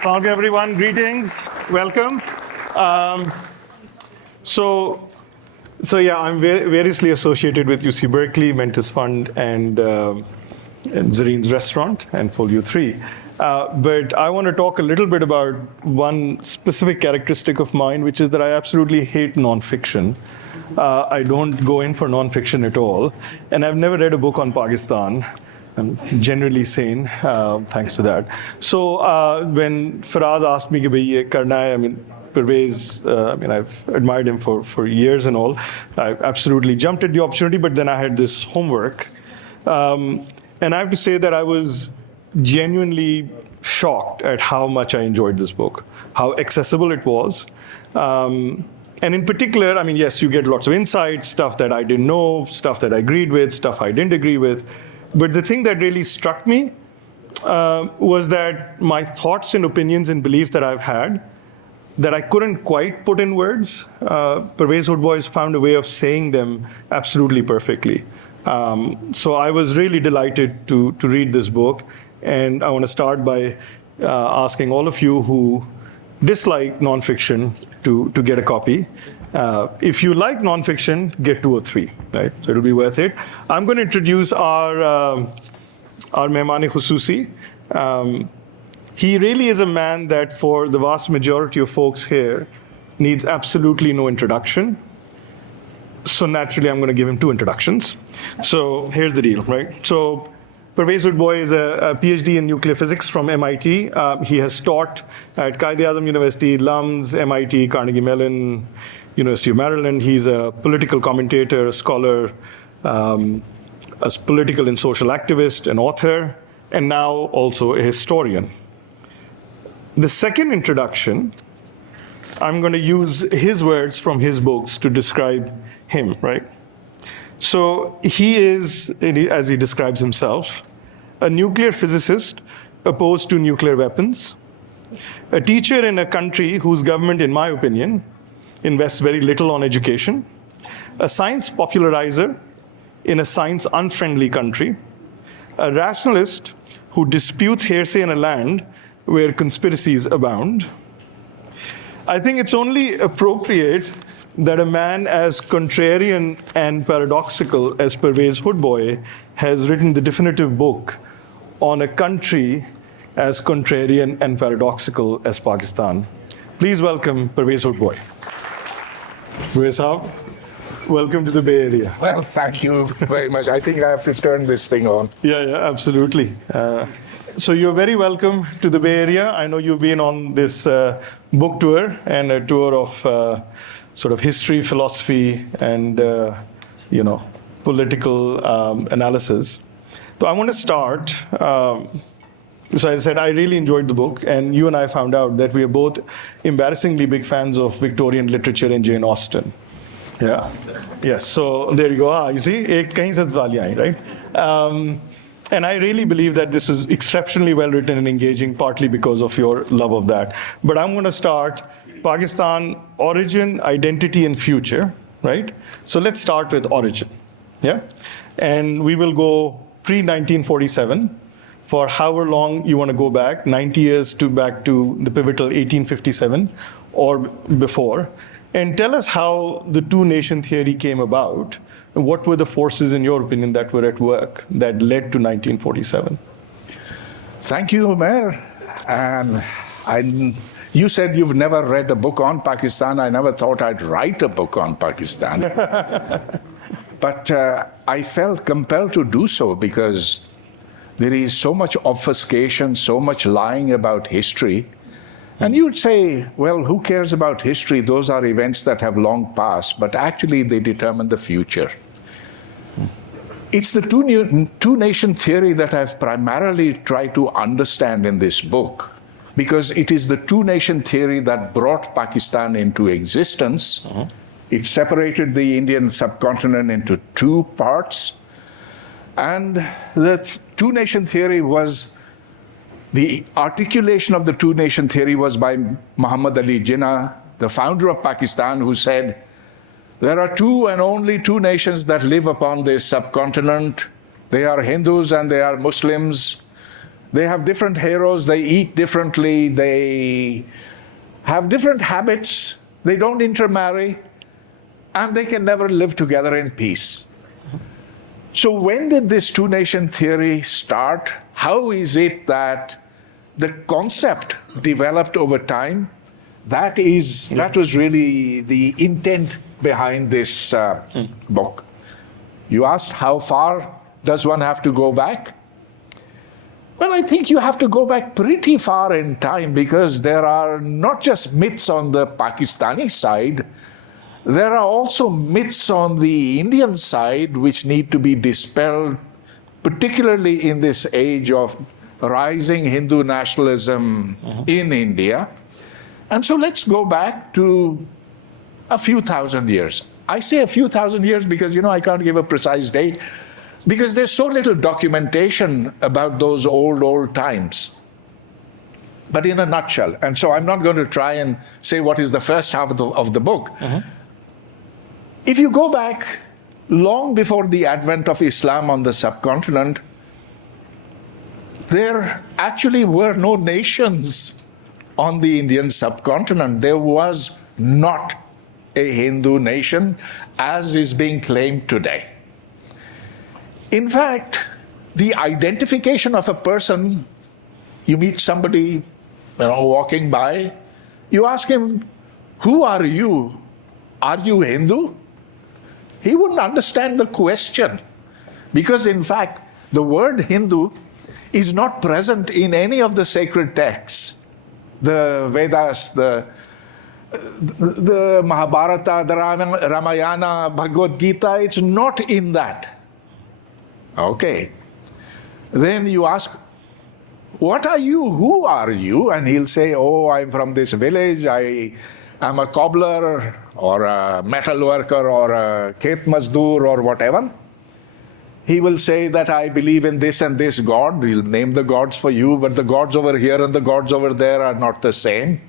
Hello, everyone. Greetings. Welcome. So yeah, I'm variously associated with UC Berkeley, Mentis Fund, and Zareen's Restaurant, and Folio 3. But I want to talk a little bit about one specific characteristic of mine, which is that I absolutely hate nonfiction. I don't go in for nonfiction at all, and I've never read a book on Pakistan. I'm generally sane, thanks to that. So when Faraz asked me, "Ye karna hai," I mean, Pervez, I've admired him for years and all. I absolutely jumped at the opportunity, but then I had this homework. And I have to say that I was genuinely shocked at how much I enjoyed this book, how accessible it was. And in particular, I mean, yes, you get lots of insights, stuff that I didn't know, stuff that I agreed with, stuff I didn't agree with. But the thing that really struck me was that my thoughts and opinions and beliefs that I've had that I couldn't quite put in words, Pervez Hoodbhoy has found a way of saying them absolutely perfectly. So I was really delighted to read this book. And I want to start by asking all of you who dislike nonfiction to get a copy. If you like nonfiction, get 2 or 3, right? So it'll be worth it. I'm going to introduce our Mehman-e Khususi. He really is a man that, for the vast majority of folks here, needs absolutely no introduction. So naturally, I'm going to give him 2 introductions. So here's the deal, right? So Pervez Hoodbhoy is a PhD in nuclear physics from MIT. He has taught at Quaid-e-Azam University, LUMS, MIT, Carnegie Mellon, University of Maryland. He's a political commentator, a scholar, a political and social activist, an author, and now also a historian. The second introduction, I'm going to use his words from his books to describe him, right? So he is, as he describes himself, a nuclear physicist opposed to nuclear weapons, a teacher in a country whose government, in my opinion, invests very little on education, a science popularizer in a science-unfriendly country, a rationalist who disputes hearsay in a land where conspiracies abound. I think it's only appropriate that a man as contrarian and paradoxical as Pervez Hoodbhoy has written the definitive book on a country as contrarian and paradoxical as Pakistan. Please welcome Pervez Hoodbhoy. Pervez Saab, welcome to the Bay Area. Well, thank you very much. I think I have to turn this thing on. Yeah, absolutely. So you're very welcome to the Bay Area. I know you've been on this book tour and a tour of sort of history, philosophy, and political analysis. So I want to start. So as I said, I really enjoyed the book, and you and I found out that we are both embarrassingly big fans of Victorian literature and Jane Austen. Yeah. Yes. So there you go. You see, ek kahin se taaliyan aayi, right? And I really believe that this is exceptionally well written and engaging, partly because of your love of that. But I'm going to start Pakistan, origin, identity, and future, right? So let's start with origin, yeah? And we will go pre-1947 for however long you want to go back, 90 years back to the pivotal 1857 or before. And tell us how the two-nation theory came about. What were the forces, in your opinion, that were at work that led to 1947? Thank you, Umair. And you said you've never read a book on Pakistan. I never thought I'd write a book on Pakistan. But I felt compelled to do so because there is so much obfuscation, so much lying about history. And you'd say, well, who cares about history? Those are events that have long passed, but actually they determine the future. It's the two-nation theory that I've primarily tried to understand in this book, because it is the two-nation theory that brought Pakistan into existence. It separated the Indian subcontinent into 2 parts. And the two-nation theory was, the articulation of the two-nation theory was by Muhammad Ali Jinnah, the founder of Pakistan, who said, there are 2 and only 2 nations that live upon this subcontinent. They are Hindus and they are Muslims. They have different heroes, they eat differently, they have different habits, they don't intermarry, and they can never live together in peace. So when did this two-nation theory start? How is it that the concept developed over time? That was really the intent behind this book. You asked how far does one have to go back? Well, I think you have to go back pretty far in time, because there are not just myths on the Pakistani side, there are also myths on the Indian side which need to be dispelled, particularly in this age of rising Hindu nationalism in India. And so let's go back to a few thousand years. I say a few thousand years because, I can't give a precise date, because there's so little documentation about those old times. But in a nutshell, and so I'm not going to try and say what is the first half of the book. If you go back long before the advent of Islam on the subcontinent, there actually were no nations on the Indian subcontinent. There was not a Hindu nation as is being claimed today. In fact, the identification of a person, you meet somebody walking by, you ask him, who are you? Are you Hindu? He wouldn't understand the question, because in fact, the word Hindu is not present in any of the sacred texts. The Vedas, the Mahabharata, the Ramayana, Bhagavad Gita, it's not in that. Okay. Then you ask, what are you? Who are you? And he'll say, oh, I'm from this village. I am a cobbler or a metal worker or a khet mazdoor or whatever. He will say that I believe in this and this God. He'll name the gods for you, but the gods over here and the gods over there are not the same.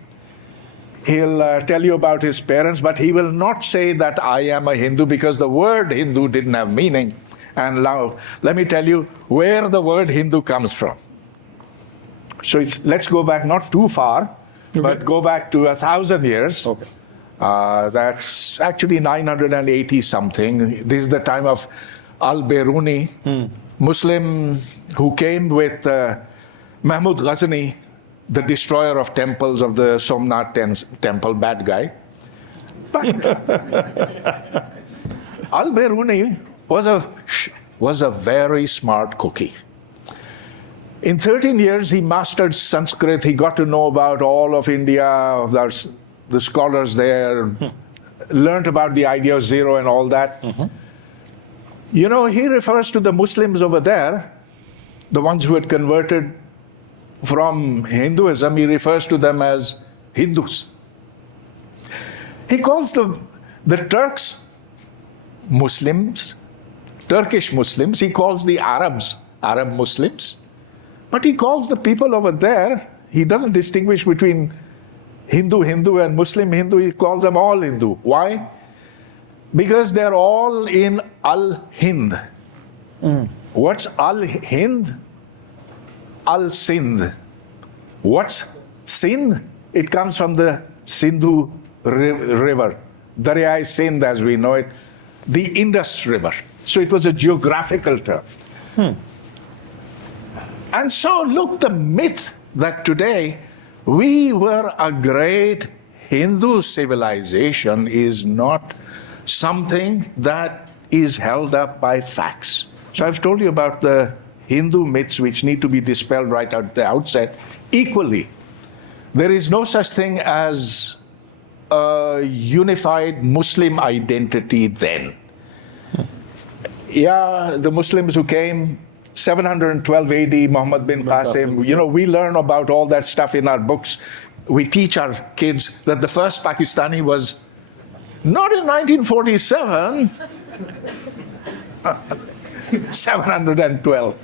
He'll tell you about his parents, but he will not say that I am a Hindu, because the word Hindu didn't have meaning. And now, let me tell you where the word Hindu comes from. So let's go back not too far, but go back to 1,000 years. Okay. That's actually 980 something. This is the time of Al-Biruni, Muslim who came with Mahmud Ghazni, the destroyer of temples of the Somnath temple, bad guy. But Al-Biruni was a very smart cookie. In 13 years, he mastered Sanskrit. He got to know about all of India, the scholars there, learned about the idea of zero and all that. He refers to the Muslims over there, the ones who had converted from Hinduism, he refers to them as Hindus. He calls the Turks Muslims, Turkish Muslims. He calls the Arabs Arab Muslims. But he calls the people over there, he doesn't distinguish between Hindu and Muslim Hindu. He calls them all Hindu. Why? Because they're all in Al-Hind. What's Al-Hind? Al-Sindh. What's Sindh? It comes from the Sindhu River, Darya-e-Sindh as we know it, the Indus River. So it was a geographical term. And so look, the myth that today we were a great Hindu civilization is not something that is held up by facts. So I've told you about the Hindu myths which need to be dispelled right at the outset. Equally, there is no such thing as a unified Muslim identity then. Yeah, the Muslims who came 712 AD, Muhammad bin Qasim, we learn about all that stuff in our books. We teach our kids that the first Pakistani was not in 1947, 712.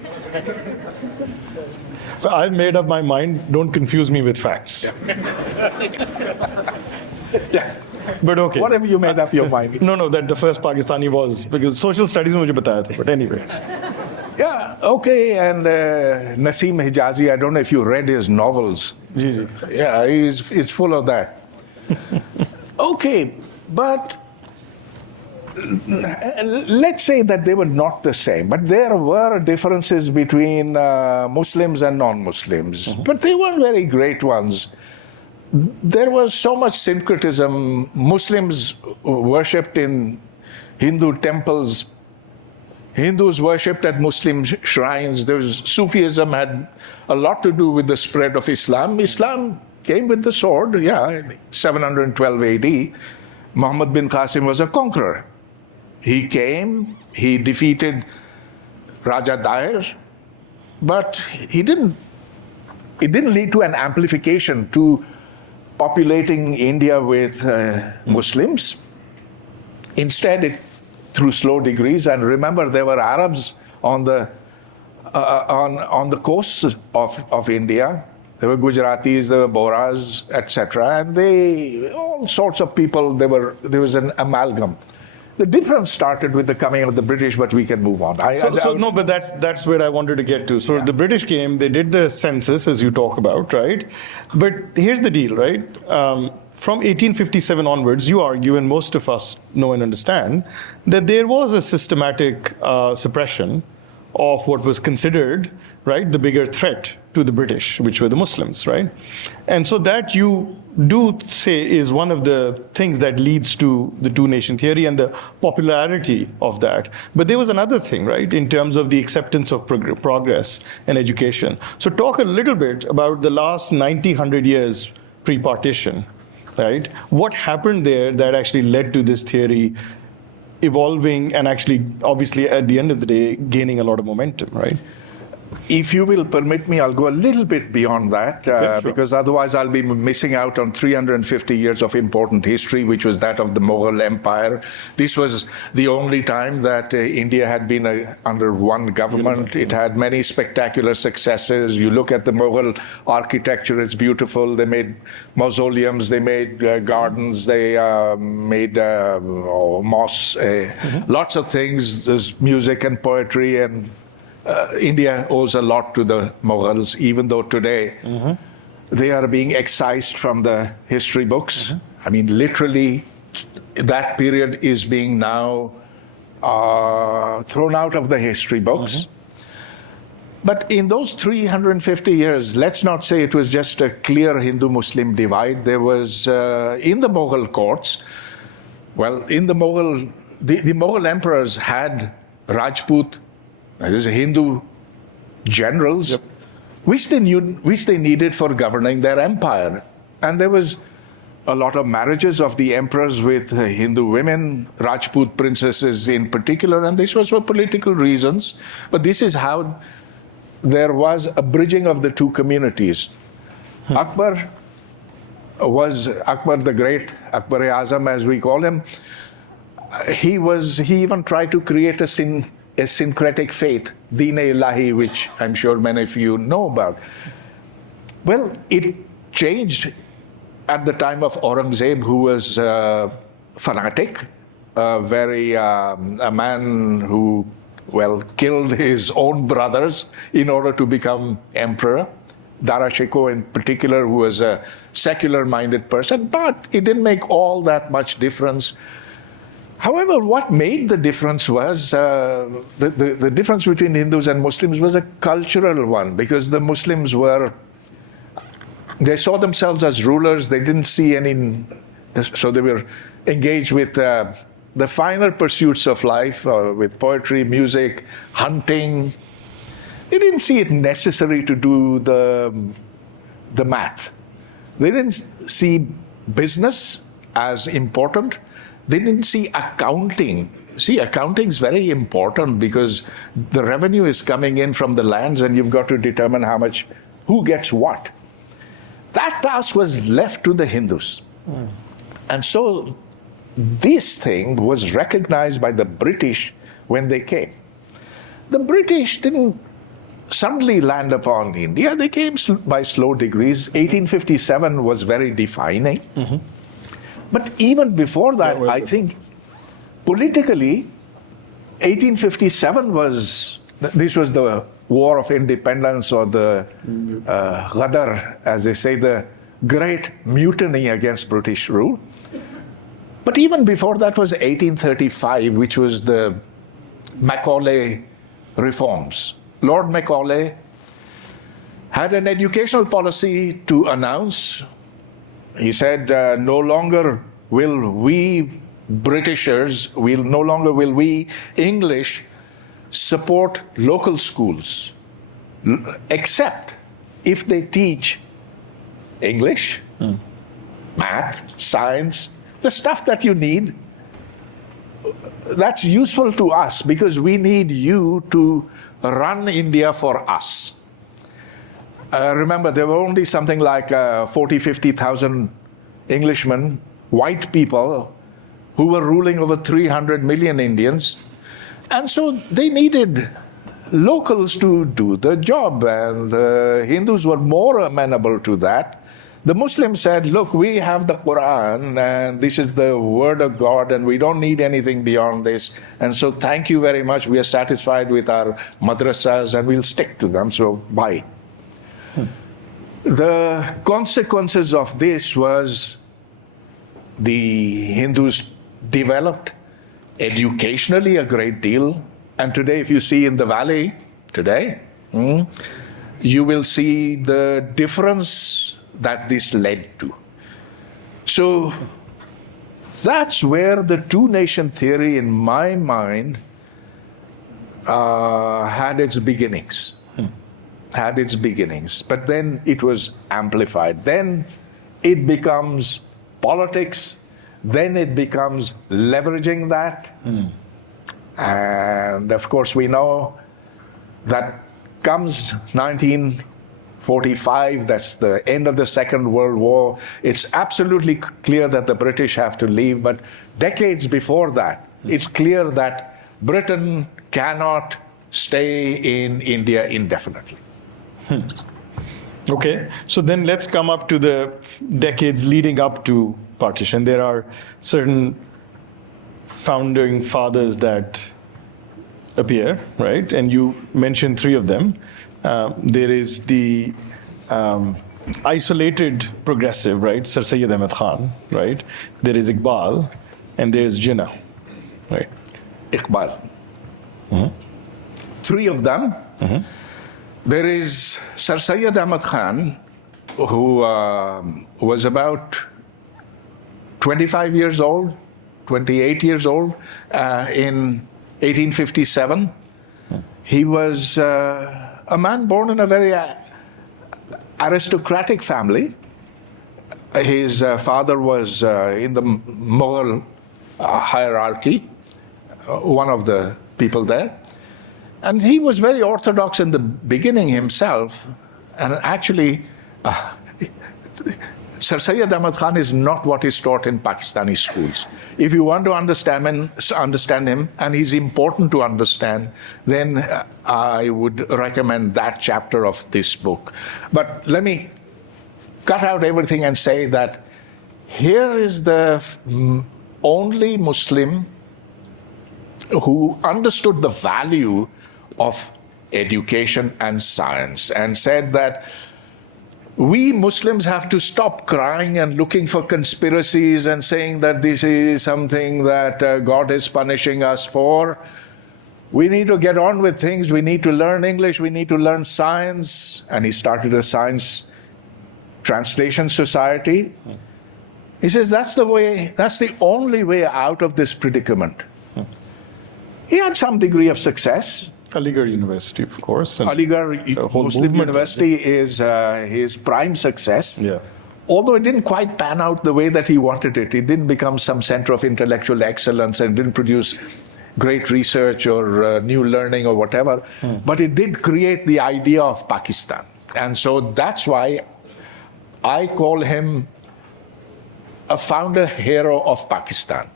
I've made up my mind. Don't confuse me with facts. Yeah. But okay. Whatever you made up your mind. No, that the first Pakistani was, because social studies में मुझे बताया था. But anyway. Yeah, okay, and Naseem Hijazi, I don't know if you read his novels. Z.Z. Yeah, he's full of that. Okay, but let's say that they were not the same, but there were differences between Muslims and non-Muslims, but they were very great ones. There was so much syncretism. Muslims worshipped in Hindu temples. Hindus worshipped at Muslim shrines. Sufism had a lot to do with the spread of Islam. Islam came with the sword, 712 AD. Muhammad bin Qasim was a conqueror. He came, he defeated Raja Dair, but it didn't lead to an amplification to populating India with Muslims. Instead, through slow degrees, and remember there were Arabs on the coasts of India. There were Gujaratis, there were Bohras, etc., and all sorts of people. There was an amalgam. The difference started with the coming of the British, but we can move on. No, but that's where I wanted to get to. So the British came, they did the census, as you talk about, right? But here's the deal, right? From 1857 onwards, you argue, and most of us know and understand, that there was a systematic suppression of what was considered, right, the bigger threat to the British, which were the Muslims, right? And so that you do say is one of the things that leads to the two-nation theory and the popularity of that. But there was another thing, right, in terms of the acceptance of progress and education. So talk a little bit about the last 100 years pre-partition, right? What happened there that actually led to this theory evolving and actually, obviously, at the end of the day, gaining a lot of momentum, right? If you will permit me, I'll go a little bit beyond that, sure. because otherwise I'll be missing out on 350 years of important history, which was that of the Mughal Empire. This was the only time that India had been under one government. It had many spectacular successes. You look at the Mughal architecture, it's beautiful. They made mausoleums, they made gardens, they made mosques, lots of things. There's music and poetry, and India owes a lot to the Mughals, even though today they are being excised from the history books. I mean, literally, that period is being now thrown out of the history books. But in those 350 years, let's not say it was just a clear Hindu-Muslim divide. There was, in the Mughal courts, in the Mughal, the Mughal emperors had Rajput, there's Hindu generals, which they needed for governing their empire. And there was a lot of marriages of the emperors with Hindu women, Rajput princesses in particular, and this was for political reasons. But this is how there was a bridging of the two communities. Akbar the Great, Akbar-e-Azam as we call him. He even tried to create a syncretic faith, Deen-e-Ilahi, which I'm sure many of you know about. Well, it changed at the time of Aurangzeb, who was a fanatic, a man who, killed his own brothers in order to become emperor. Dara Shikoh in particular, who was a secular-minded person, but it didn't make all that much difference. However, what made the difference was, the difference between Hindus and Muslims was a cultural one, because the Muslims they saw themselves as rulers, they didn't see so they were engaged with the finer pursuits of life, with poetry, music, hunting. They didn't see it necessary to do the math. They didn't see business as important. They didn't see accounting. See, accounting is very important because the revenue is coming in from the lands and you've got to determine who gets what. That task was left to the Hindus. And so this thing was recognized by the British when they came. The British didn't suddenly land upon India. They came by slow degrees. 1857 was very defining. But even before that, I think politically, 1857 was this was the War of Independence, or the Ghadar, as they say, the great mutiny against British rule. But even before that was 1835, which was the Macaulay reforms. Lord Macaulay had an educational policy to announce. He said, no longer will we Britishers, no longer will we English support local schools, except if they teach English, math, science, the stuff that you need. That's useful to us because we need you to run India for us. Remember, there were only something like 40, 50,000 Englishmen, white people, who were ruling over 300 million Indians. And so they needed locals to do the job, and the Hindus were more amenable to that. The Muslims said, look, we have the Quran, and this is the word of God, and we don't need anything beyond this. And so thank you very much. We are satisfied with our madrasas, and we'll stick to them, so bye. The consequences of this was the Hindus developed educationally a great deal. And today, if you see in the valley today, you will see the difference that this led to. So that's where the two-nation theory, in my mind, had its beginnings. But then it was amplified. Then it becomes politics. Then it becomes leveraging that. And of course, we know that comes 1945, that's the end of the Second World War. It's absolutely clear that the British have to leave. But decades before that, it's clear that Britain cannot stay in India indefinitely. Okay, so then let's come up to the decades leading up to partition. There are certain founding fathers that appear, right? And you mentioned three of them. There is the isolated progressive, right? Sir Syed Ahmed Khan, right? There is Iqbal, and there is Jinnah, right? Iqbal. Three of them. There is Sir Syed Ahmed Khan, who was about 25 years old, 28 years old, in 1857. He was a man born in a very aristocratic family. His father was in the Mughal hierarchy, one of the people there. And he was very orthodox in the beginning himself. And actually, Sir Syed Ahmed Khan is not what is taught in Pakistani schools. If you want to understand him, and he's important to understand, then I would recommend that chapter of this book. But let me cut out everything and say that here is the only Muslim who understood the value of education and science, and said that we Muslims have to stop crying and looking for conspiracies and saying that this is something that God is punishing us for. We need to get on with things. We need to learn English. We need to learn science. And he started a science translation society. He says that's the way, that's the only way out of this predicament. He had some degree of success. Aligarh University, of course. Aligarh Muslim University is his prime success. Yeah. Although it didn't quite pan out the way that he wanted it. It didn't become some center of intellectual excellence and didn't produce great research or new learning or whatever. But it did create the idea of Pakistan. And so that's why I call him a founder hero of Pakistan.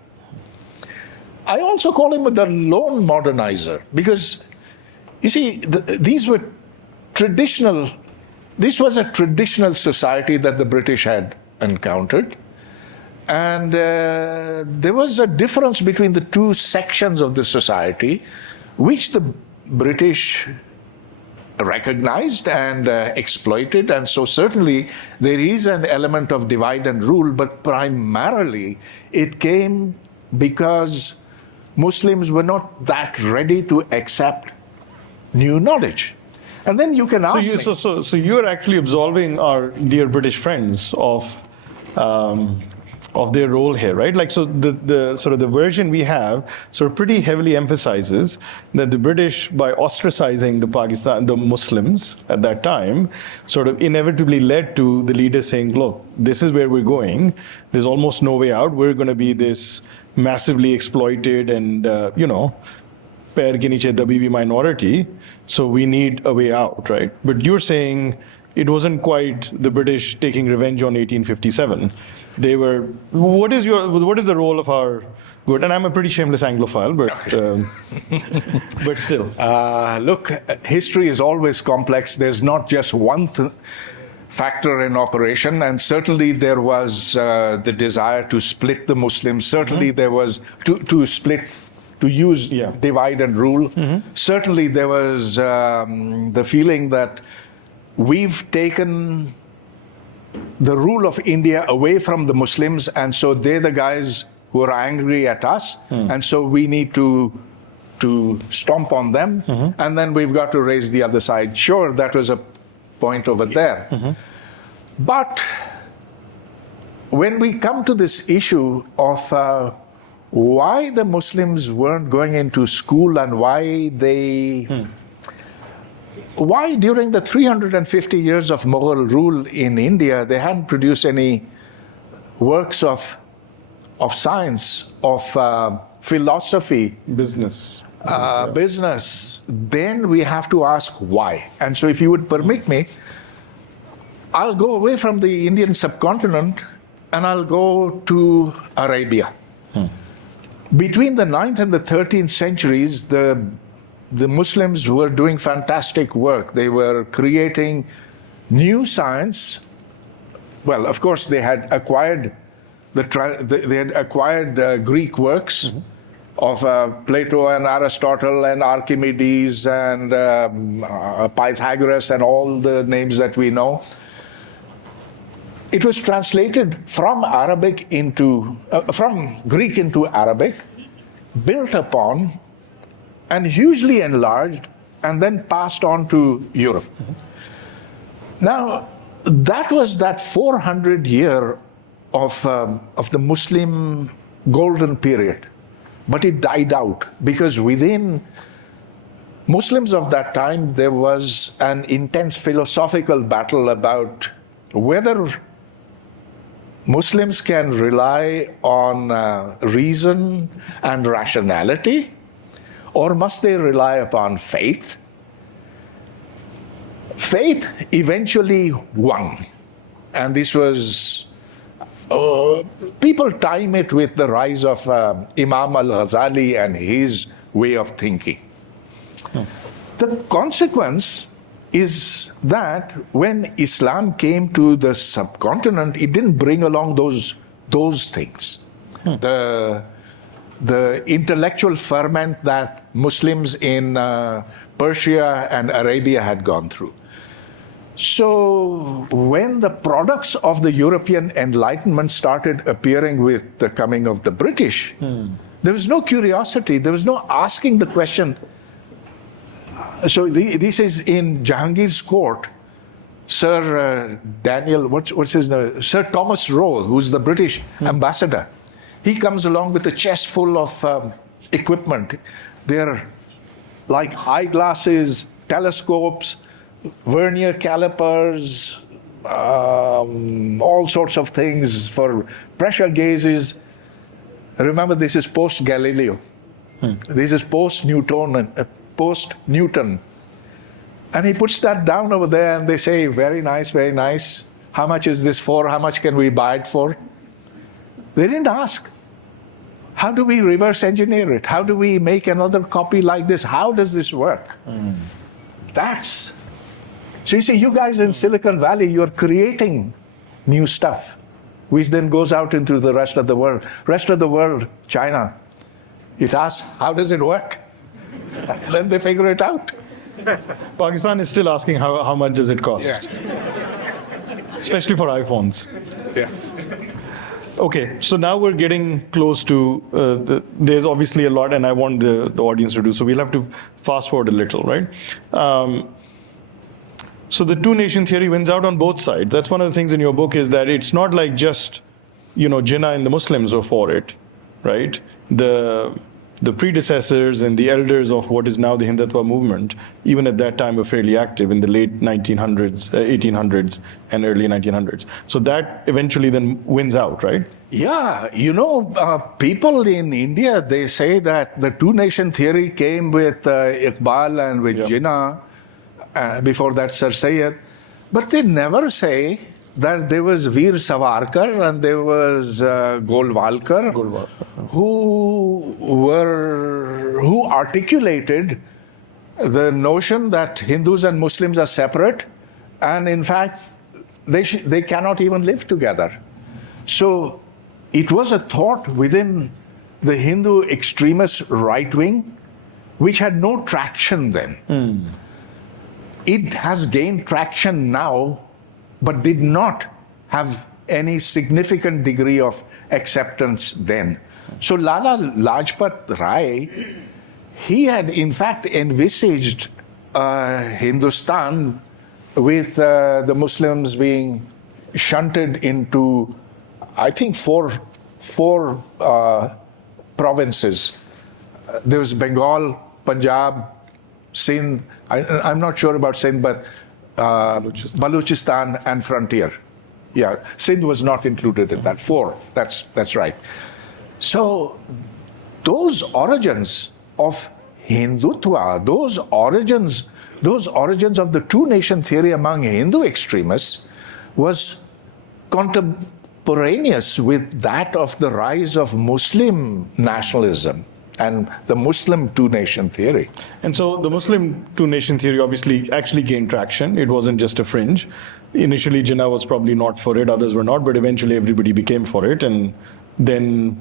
I also call him the lone modernizer, because you see, these were traditional, this was a traditional society that the British had encountered. And there was a difference between the two sections of the society, which the British recognized and exploited, and so certainly there is an element of divide and rule, but primarily it came because Muslims were not that ready to accept new knowledge. And then you can ask me, So you're actually absolving our dear British friends of their role here, right? Like, so the sort of the version we have sort of pretty heavily emphasizes that the British, by ostracizing the Muslims at that time, sort of inevitably led to the leaders saying, look, this is where we're going. There's almost no way out. We're going to be this massively exploited and, पैर के नीचे दबी हुई minority, so we need a way out, right? But you're saying it wasn't quite the British taking revenge on 1857. They were. What is the role of our good? And I'm a pretty shameless Anglophile, but still. Look, history is always complex. There's not just one factor in operation, and certainly there was the desire to split the Muslims. Certainly there was to split. To use divide and rule. Certainly there was the feeling that we've taken the rule of India away from the Muslims, and so they're the guys who are angry at us, and so we need to stomp on them, and then we've got to raise the other side. Sure, that was a point over there. But when we come to this issue of why the Muslims weren't going into school and why during the 350 years of Mughal rule in India, they hadn't produced any works of science, of philosophy, business, then we have to ask why. And so if you would permit me, I'll go away from the Indian subcontinent and I'll go to Arabia. Between the 9th and the 13th centuries, the Muslims were doing fantastic work. They were creating new science. Well, of course, they had acquired Greek works of Plato and Aristotle and Archimedes and Pythagoras and all the names that we know. It was translated from from Greek into Arabic, built upon, and hugely enlarged, and then passed on to Europe. Now, that was that 400 year of the Muslim golden period, but it died out because within Muslims of that time there was an intense philosophical battle about whether Muslims can rely on reason and rationality, or must they rely upon faith? Faith eventually won. And this was, people time it with the rise of Imam al-Ghazali and his way of thinking. The consequence is that when Islam came to the subcontinent, it didn't bring along those things. The intellectual ferment that Muslims in Persia and Arabia had gone through. So when the products of the European Enlightenment started appearing with the coming of the British, there was no curiosity, there was no asking the question. So this is in Jahangir's court. Sir what's his name? Sir Thomas Roe, who's the British ambassador. He comes along with a chest full of equipment. They're like eyeglasses, telescopes, vernier calipers, all sorts of things for pressure gauges. Remember, this is post-Galileo. This is post-Newton. And he puts that down over there and they say, very nice, very nice. How much is this for? How much can we buy it for? They didn't ask. How do we reverse engineer it? How do we make another copy like this? How does this work? So you see, you guys in Silicon Valley, you're creating new stuff, which then goes out into the rest of the world. Rest of the world, China, it asks, how does it work? Then they figure it out. Pakistan is still asking how much does it cost? Especially for iPhones. Yeah. Okay, so now we're getting close to, there's obviously a lot, and I want the audience to do, so we'll have to fast forward a little, right? So the two-nation theory wins out on both sides. That's one of the things in your book, is that it's not like just, Jinnah and the Muslims were for it, right? The predecessors and the elders of what is now the Hindutva movement, even at that time, were fairly active in the late 1900s, 1800s, and early 1900s. So that eventually then wins out, right? Yeah, people in India, they say that the two-nation theory came with Iqbal and with Jinnah, before that Sir Syed, but they never say that there was Veer Savarkar and there was Golwalkar, who articulated the notion that Hindus and Muslims are separate, and in fact, they cannot even live together. So it was a thought within the Hindu extremist right wing, which had no traction then. It has gained traction now, but did not have any significant degree of acceptance then. So Lala Lajpat Rai, he had in fact envisaged Hindustan with the Muslims being shunted into, I think, four provinces. There was Bengal, Punjab, Sindh, I'm not sure about Sindh, but Balochistan and frontier. Yeah, Sindh was not included in that. Four, that's right. So those origins of Hindutva, those origins of the two-nation theory among Hindu extremists was contemporaneous with that of the rise of Muslim nationalism and the Muslim two-nation theory. And so the Muslim two-nation theory obviously actually gained traction. It wasn't just a fringe. Initially, Jinnah was probably not for it, others were not, but eventually everybody became for it, and then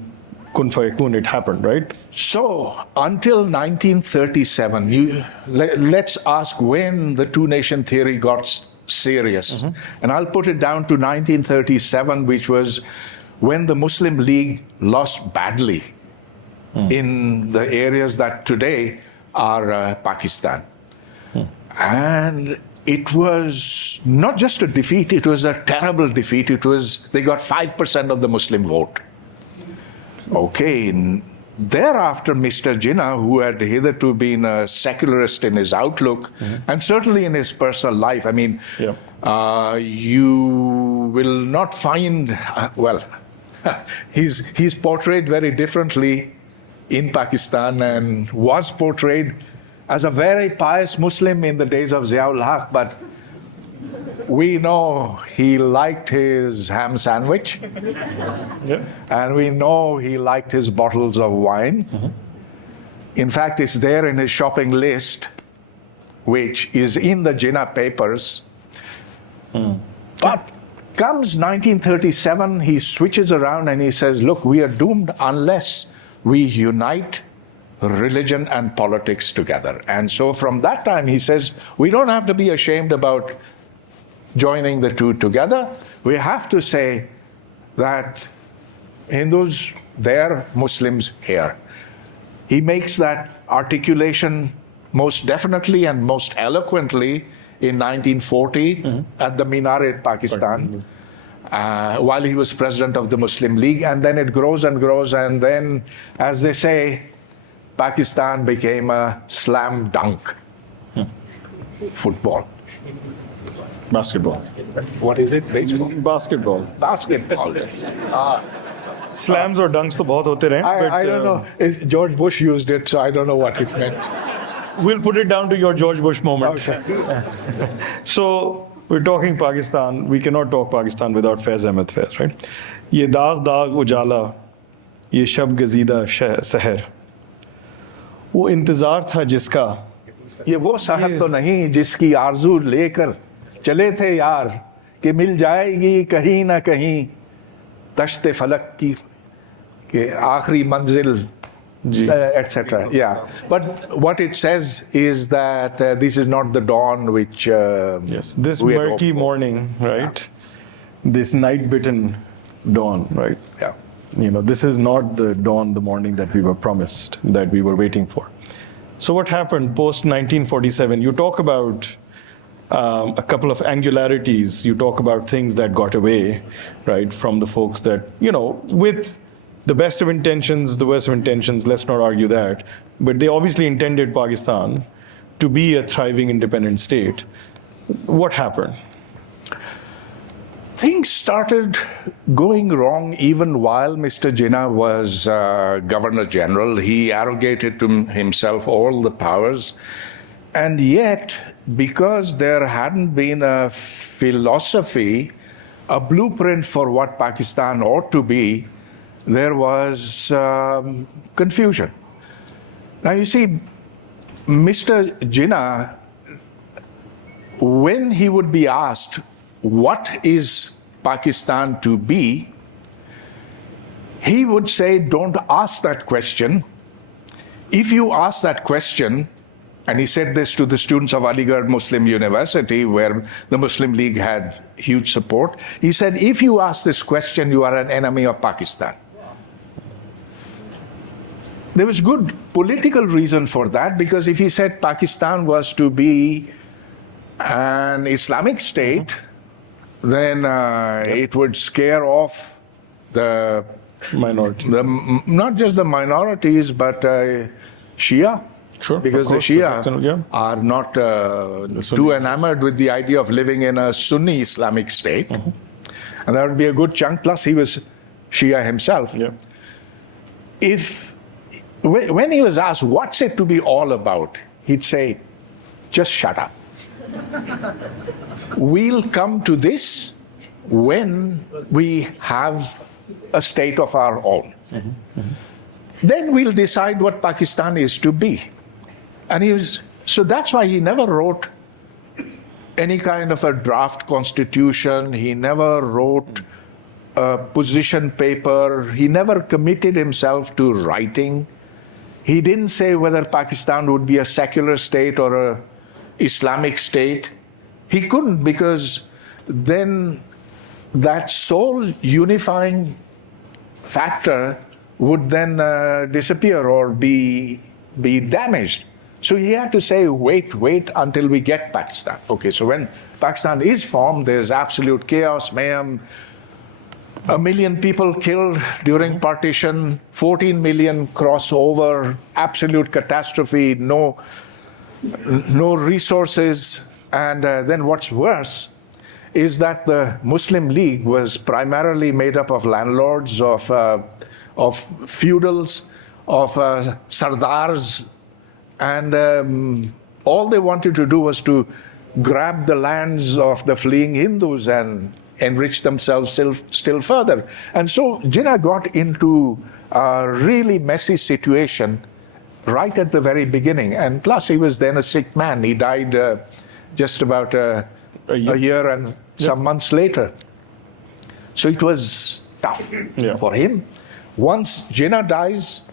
kun fayakun, it happened, right? So, until 1937, let's ask when the two-nation theory got serious. And I'll put it down to 1937, which was when the Muslim League lost badly in the areas that today are Pakistan. And it was not just a defeat, it was a terrible defeat. They got 5% of the Muslim vote. Okay, thereafter, Mr. Jinnah, who had hitherto been a secularist in his outlook, and certainly in his personal life, I mean, you will not find, he's portrayed very differently in Pakistan and was portrayed as a very pious Muslim in the days of Ziaul Haq, but we know he liked his ham sandwich, and we know he liked his bottles of wine. In fact, it's there in his shopping list, which is in the Jinnah papers. But comes 1937, he switches around and he says, look, we are doomed unless we unite religion and politics together. And so from that time, he says, we don't have to be ashamed about joining the two together. We have to say that Hindus there, Muslims here. He makes that articulation most definitely and most eloquently in 1940 at the Minaret, Pakistan, while he was president of the Muslim League. And then it grows and grows, and then, as they say, Pakistan became a slam dunk. Football. Basketball. What is it? Baseball? Basketball. Basketball, yes. Slams or dunks to bahut hote rahe. I don't know. George Bush used it, so I don't know what it meant. We'll put it down to your George Bush moment. Okay. So, we're talking Pakistan. We cannot talk Pakistan without Faiz Ahmed Faiz, right? Ye daag daag ujala, ye shab gazida seher. वो इंतजार था जिसका ये वो साहब तो नहीं जिसकी आरज़ू लेकर चले थे यार कि मिल जाएगी कहीं ना कहीं तश्ते फलक की के आखिरी मंजिल etc. Yeah, but what it says is that this is not the dawn which yes, this murky morning, right? Yeah. This night-bitten dawn, right? Yeah. This is not the dawn, the morning that we were promised, that we were waiting for. So what happened post 1947? You talk about a couple of angularities. You talk about things that got away, right, from the folks that, with the best of intentions, the worst of intentions, let's not argue that, but they obviously intended Pakistan to be a thriving independent state. What happened? Things started going wrong even while Mr. Jinnah was Governor General. He arrogated to himself all the powers. And yet, because there hadn't been a philosophy, a blueprint for what Pakistan ought to be, there was confusion. Now, you see, Mr. Jinnah, when he would be asked, what is Pakistan to be, he would say, don't ask that question. If you ask that question, and he said this to the students of Aligarh Muslim University, where the Muslim League had huge support, he said, if you ask this question, you are an enemy of Pakistan. There was good political reason for that, because if he said Pakistan was to be an Islamic state, then it would scare off the minority. Not just the minorities, but Shia. Sure, because course, the Shia are not too enamored with the idea of living in a Sunni Islamic state. And that would be a good chunk. Plus, he was Shia himself. Yeah. When he was asked, what's it to be all about? He'd say, just shut up. We'll come to this when we have a state of our own. Then we'll decide what Pakistan is to be. And so that's why he never wrote any kind of a draft constitution. He never wrote a position paper. He never committed himself to writing. He didn't say whether Pakistan would be a secular state or an Islamic state. He couldn't, because then that sole unifying factor would then disappear or be damaged. So he had to say, wait until we get Pakistan. Okay, so when Pakistan is formed, there's absolute chaos, mayhem, 1 million people killed during partition, 14 million cross over, absolute catastrophe, no resources. And then what's worse is that the Muslim League was primarily made up of landlords, of feudals, of sardars, and all they wanted to do was to grab the lands of the fleeing Hindus and enrich themselves still further. And so Jinnah got into a really messy situation right at the very beginning. And plus, he was then a sick man. He died just about a year and some months later. So it was tough for him. Once Jinnah dies,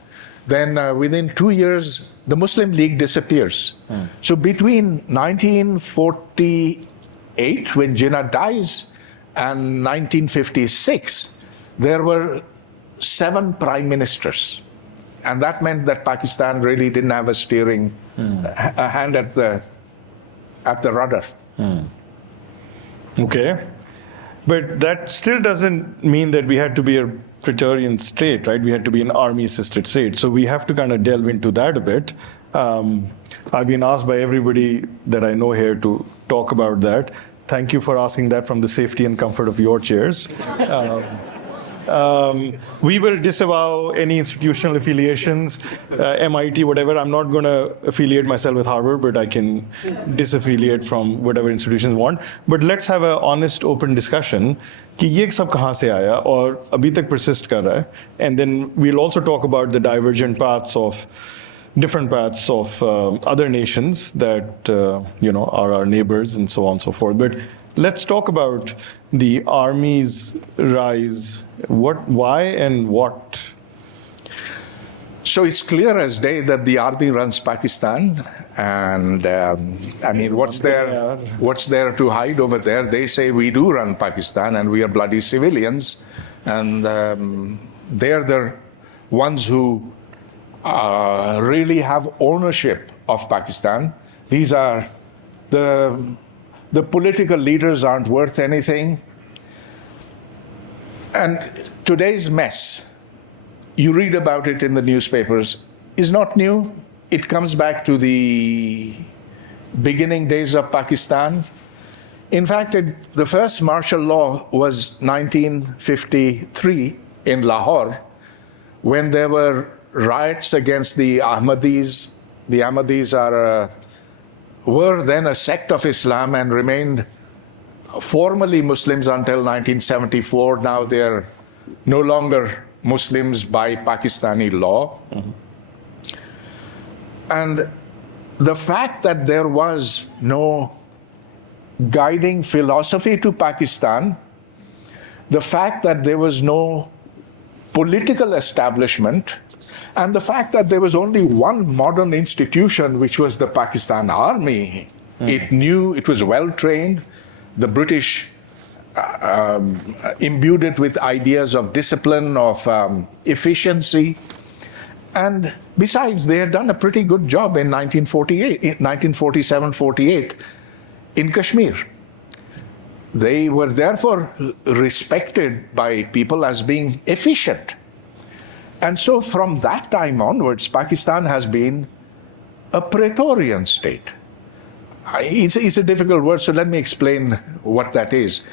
then within 2 years, the Muslim League disappears. So between 1948, when Jinnah dies, and 1956, there were 7 prime ministers. And that meant that Pakistan really didn't have a steering, a hand at the rudder. Okay. But that still doesn't mean that we had to be a Praetorian state, right? We had to be an army-assisted state. So we have to kind of delve into that a bit. I've been asked by everybody that I know here to talk about that. Thank you for asking that from the safety and comfort of your chairs. We will disavow any institutional affiliations, MIT, whatever. I'm not going to affiliate myself with Harvard, but I can disaffiliate from whatever institutions want. But let's have an honest, open discussion कि ये सब कहाँ से आया और अभी तक persist कर रहा है. And then we'll also talk about the divergent paths of different paths of other nations that are our neighbors and so on and so forth. But let's talk about the army's rise. Why and what? So it's clear as day that the army runs Pakistan, and I mean, what's there to hide over there? They say we do run Pakistan, and we are bloody civilians, and they're the ones who really have ownership of Pakistan. These are the political leaders aren't worth anything, and today's mess, you read about it in the newspapers, is not new. It comes back to the beginning days of Pakistan. In fact, the first martial law was 1953 in Lahore, when there were riots against the Ahmadis. The Ahmadis were then a sect of Islam and remained formally Muslims until 1974. Now they're no longer Muslims by Pakistani law. Mm-hmm. And the fact that there was no guiding philosophy to Pakistan, the fact that there was no political establishment, and the fact that there was only one modern institution, which was the Pakistan Army. Mm-hmm. It was well trained. The British imbued it with ideas of discipline, of efficiency. And besides, they had done a pretty good job in 1947-48 in Kashmir. They were therefore respected by people as being efficient. And so from that time onwards, Pakistan has been a Praetorian state. It's a difficult word, so let me explain what that is.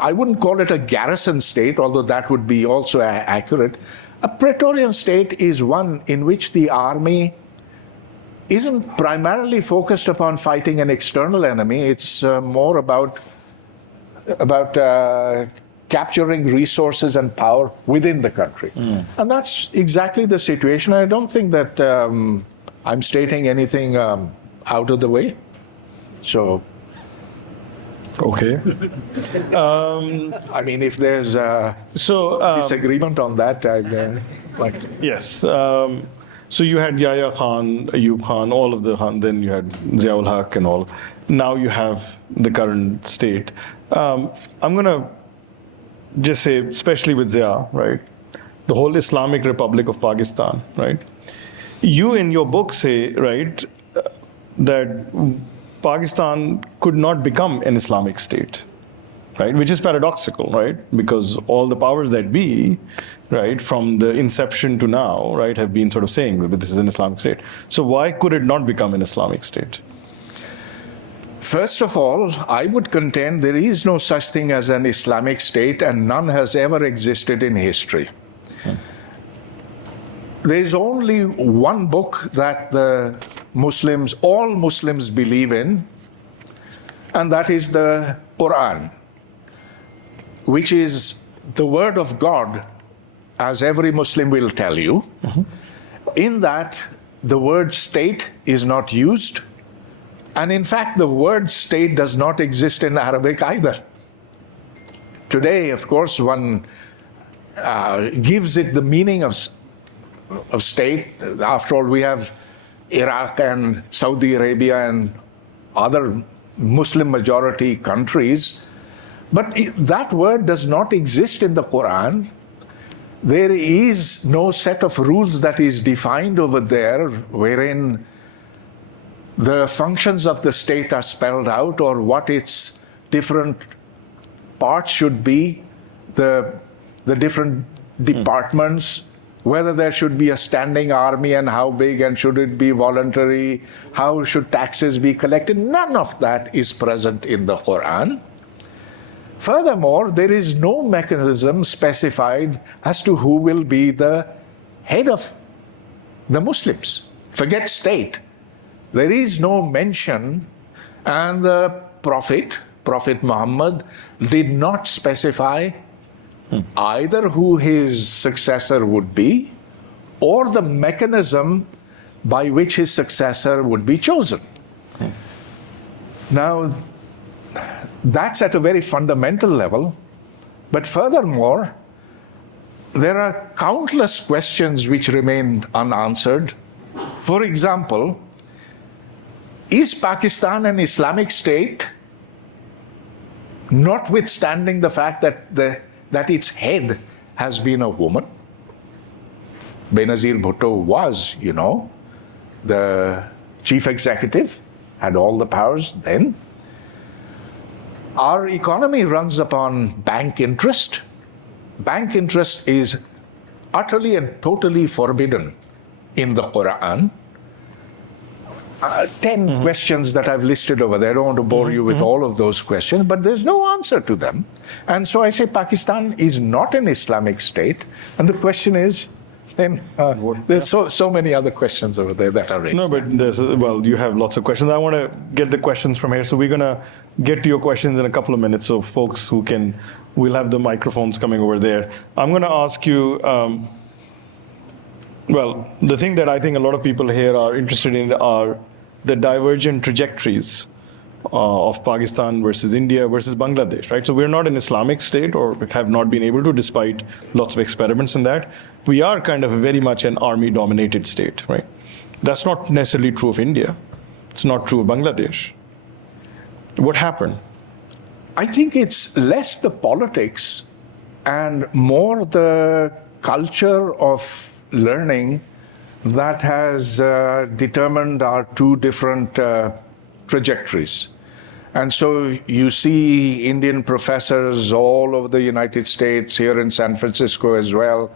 I wouldn't call it a garrison state, although that would be also accurate. A Praetorian state is one in which the army isn't primarily focused upon fighting an external enemy. It's more about capturing resources and power within the country. Mm. And that's exactly the situation. I don't think that I'm stating anything out of the way. So... Okay. I mean, if there's disagreement on that, I'd like to. Yes. So you had Yahya Khan, Ayub Khan, all of the Khan, then you had Ziaul Haq and all. Now you have the current state. I'm going to just say, especially with Zia, right, the whole Islamic Republic of Pakistan, right? You in your book say, right, that Pakistan could not become an Islamic state, right? Which is paradoxical, right? Because all the powers that be, right, from the inception to now, right, have been sort of saying that this is an Islamic state. So why could it not become an Islamic state? First of all, I would contend there is no such thing as an Islamic state, and none has ever existed in history. There's only one book that all Muslims believe in, and that is the Quran, which is the word of God, as every Muslim will tell you. Mm-hmm. In that, the word state is not used, and in fact, the word state does not exist in Arabic either. Today, of course, one gives it the meaning of state. After all, we have Iraq and Saudi Arabia and other Muslim majority countries, but that word does not exist in the Quran. There is no set of rules that is defined over there wherein the functions of the state are spelled out, or what its different parts should be, the different departments, whether there should be a standing army and how big, and should it be voluntary, how should taxes be collected. None of that is present in the Quran. Furthermore, there is no mechanism specified as to who will be the head of the Muslims. Forget state. There is no mention, and the Prophet Muhammad, did not specify either who his successor would be or the mechanism by which his successor would be chosen. Now, that's at a very fundamental level, but furthermore, there are countless questions which remain unanswered. For example, is Pakistan an Islamic state, notwithstanding the fact that its head has been a woman? Benazir Bhutto was, the chief executive, had all the powers then. Our economy runs upon bank interest. Bank interest is utterly and totally forbidden in the Quran. 10 questions that I've listed over there. I don't want to bore you with all of those questions, but there's no answer to them. And so I say Pakistan is not an Islamic state. And the question is, then there's so many other questions over there that are raised. No, but you have lots of questions. I want to get the questions from here. So we're going to get to your questions in a couple of minutes. So folks we'll have the microphones coming over there. I'm going to ask you, the thing that I think a lot of people here are interested in are the divergent trajectories of Pakistan versus India versus Bangladesh, right? So we're not an Islamic state, or have not been able to, despite lots of experiments in that. We are kind of very much an army-dominated state, right? That's not necessarily true of India. It's not true of Bangladesh. What happened? I think it's less the politics and more the culture of learning that has determined our two different trajectories. And so you see Indian professors all over the United States, here in San Francisco as well.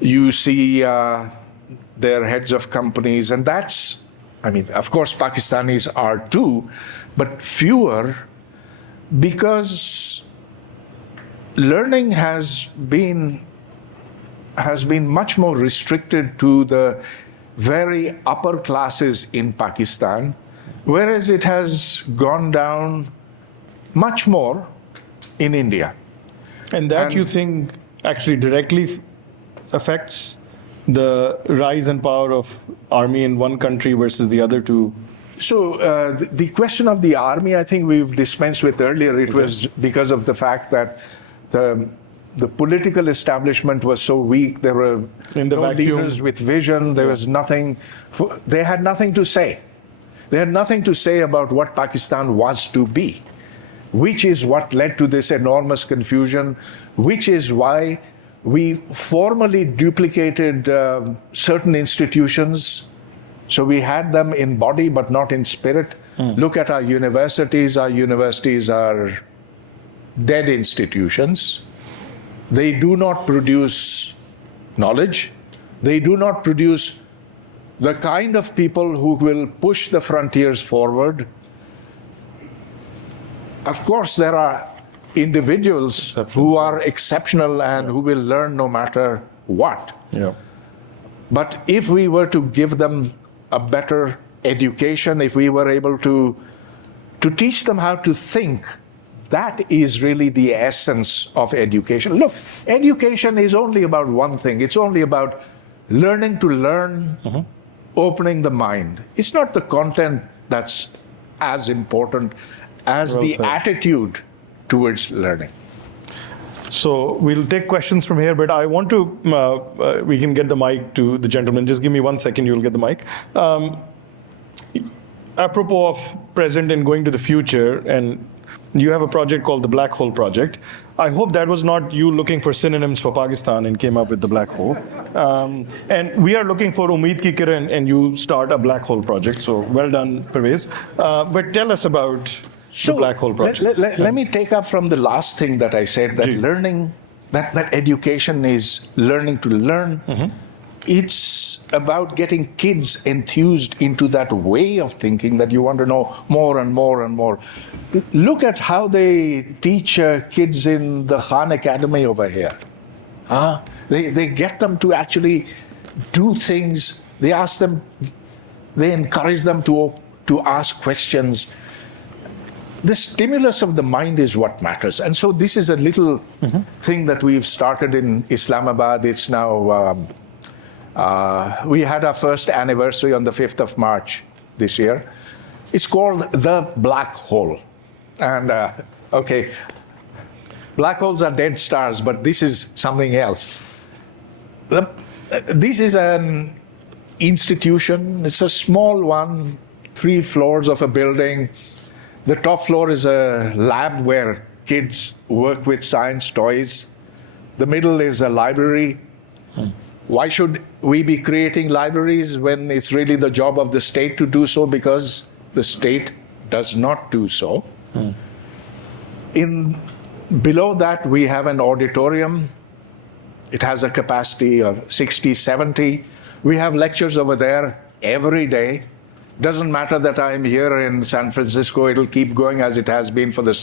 You see their heads of companies, and of course, Pakistanis are too, but fewer, because learning has been much more restricted to the very upper classes in Pakistan, whereas it has gone down much more in India. And you think actually directly affects the rise and power of army in one country versus the other two? So the question of the army, I think we've dispensed with earlier. It was because of the fact that the political establishment was so weak. There were no leaders with vision. There was nothing. They had nothing to say. They had nothing to say about what Pakistan was to be, which is what led to this enormous confusion, which is why we formally duplicated certain institutions. So we had them in body but not in spirit. Look at our universities. Our universities are dead institutions. They do not produce knowledge. They do not produce the kind of people who will push the frontiers forward. Of course, there are individuals who are exceptional and who will learn no matter what. Yeah. But if we were to give them a better education, if we were able to teach them how to think, that is really the essence of education. Look, education is only about one thing. It's only about learning to learn, opening the mind. It's not the content that's as important as the attitude towards learning. So we'll take questions from here, but I want to, we can get the mic to the gentleman. Just give me 1 second, you'll get the mic. Apropos of present and going to the future, and you have a project called the Black Hole Project. I hope that was not you looking for synonyms for Pakistan and came up with the black hole. And we are looking for Umeed Ki Kiran, and you start a black hole project. So well done, Pervez. But tell us about the Black Hole Project. Let me take up from the last thing that I said, that learning, that education is learning to learn. It's about getting kids enthused into that way of thinking that you want to know more and more and more. Look at how they teach kids in the Khan Academy over here. They get them to actually do things. They encourage them to ask questions. The stimulus of the mind is what matters. And so this is a little thing that we've started in Islamabad. It's now... we had our first anniversary on the 5th of March this year. It's called the Black Hole. And, Black holes are dead stars, but this is something else. This is an institution. It's a small one, 3 floors of a building. The top floor is a lab where kids work with science toys. The middle is a library. Why should we be creating libraries when it's really the job of the state to do so, because the state does not do so? Below that, we have an auditorium. It has a capacity of 60, 70. We have lectures over there every day. Doesn't matter that I'm here in San Francisco, it'll keep going as it has been for the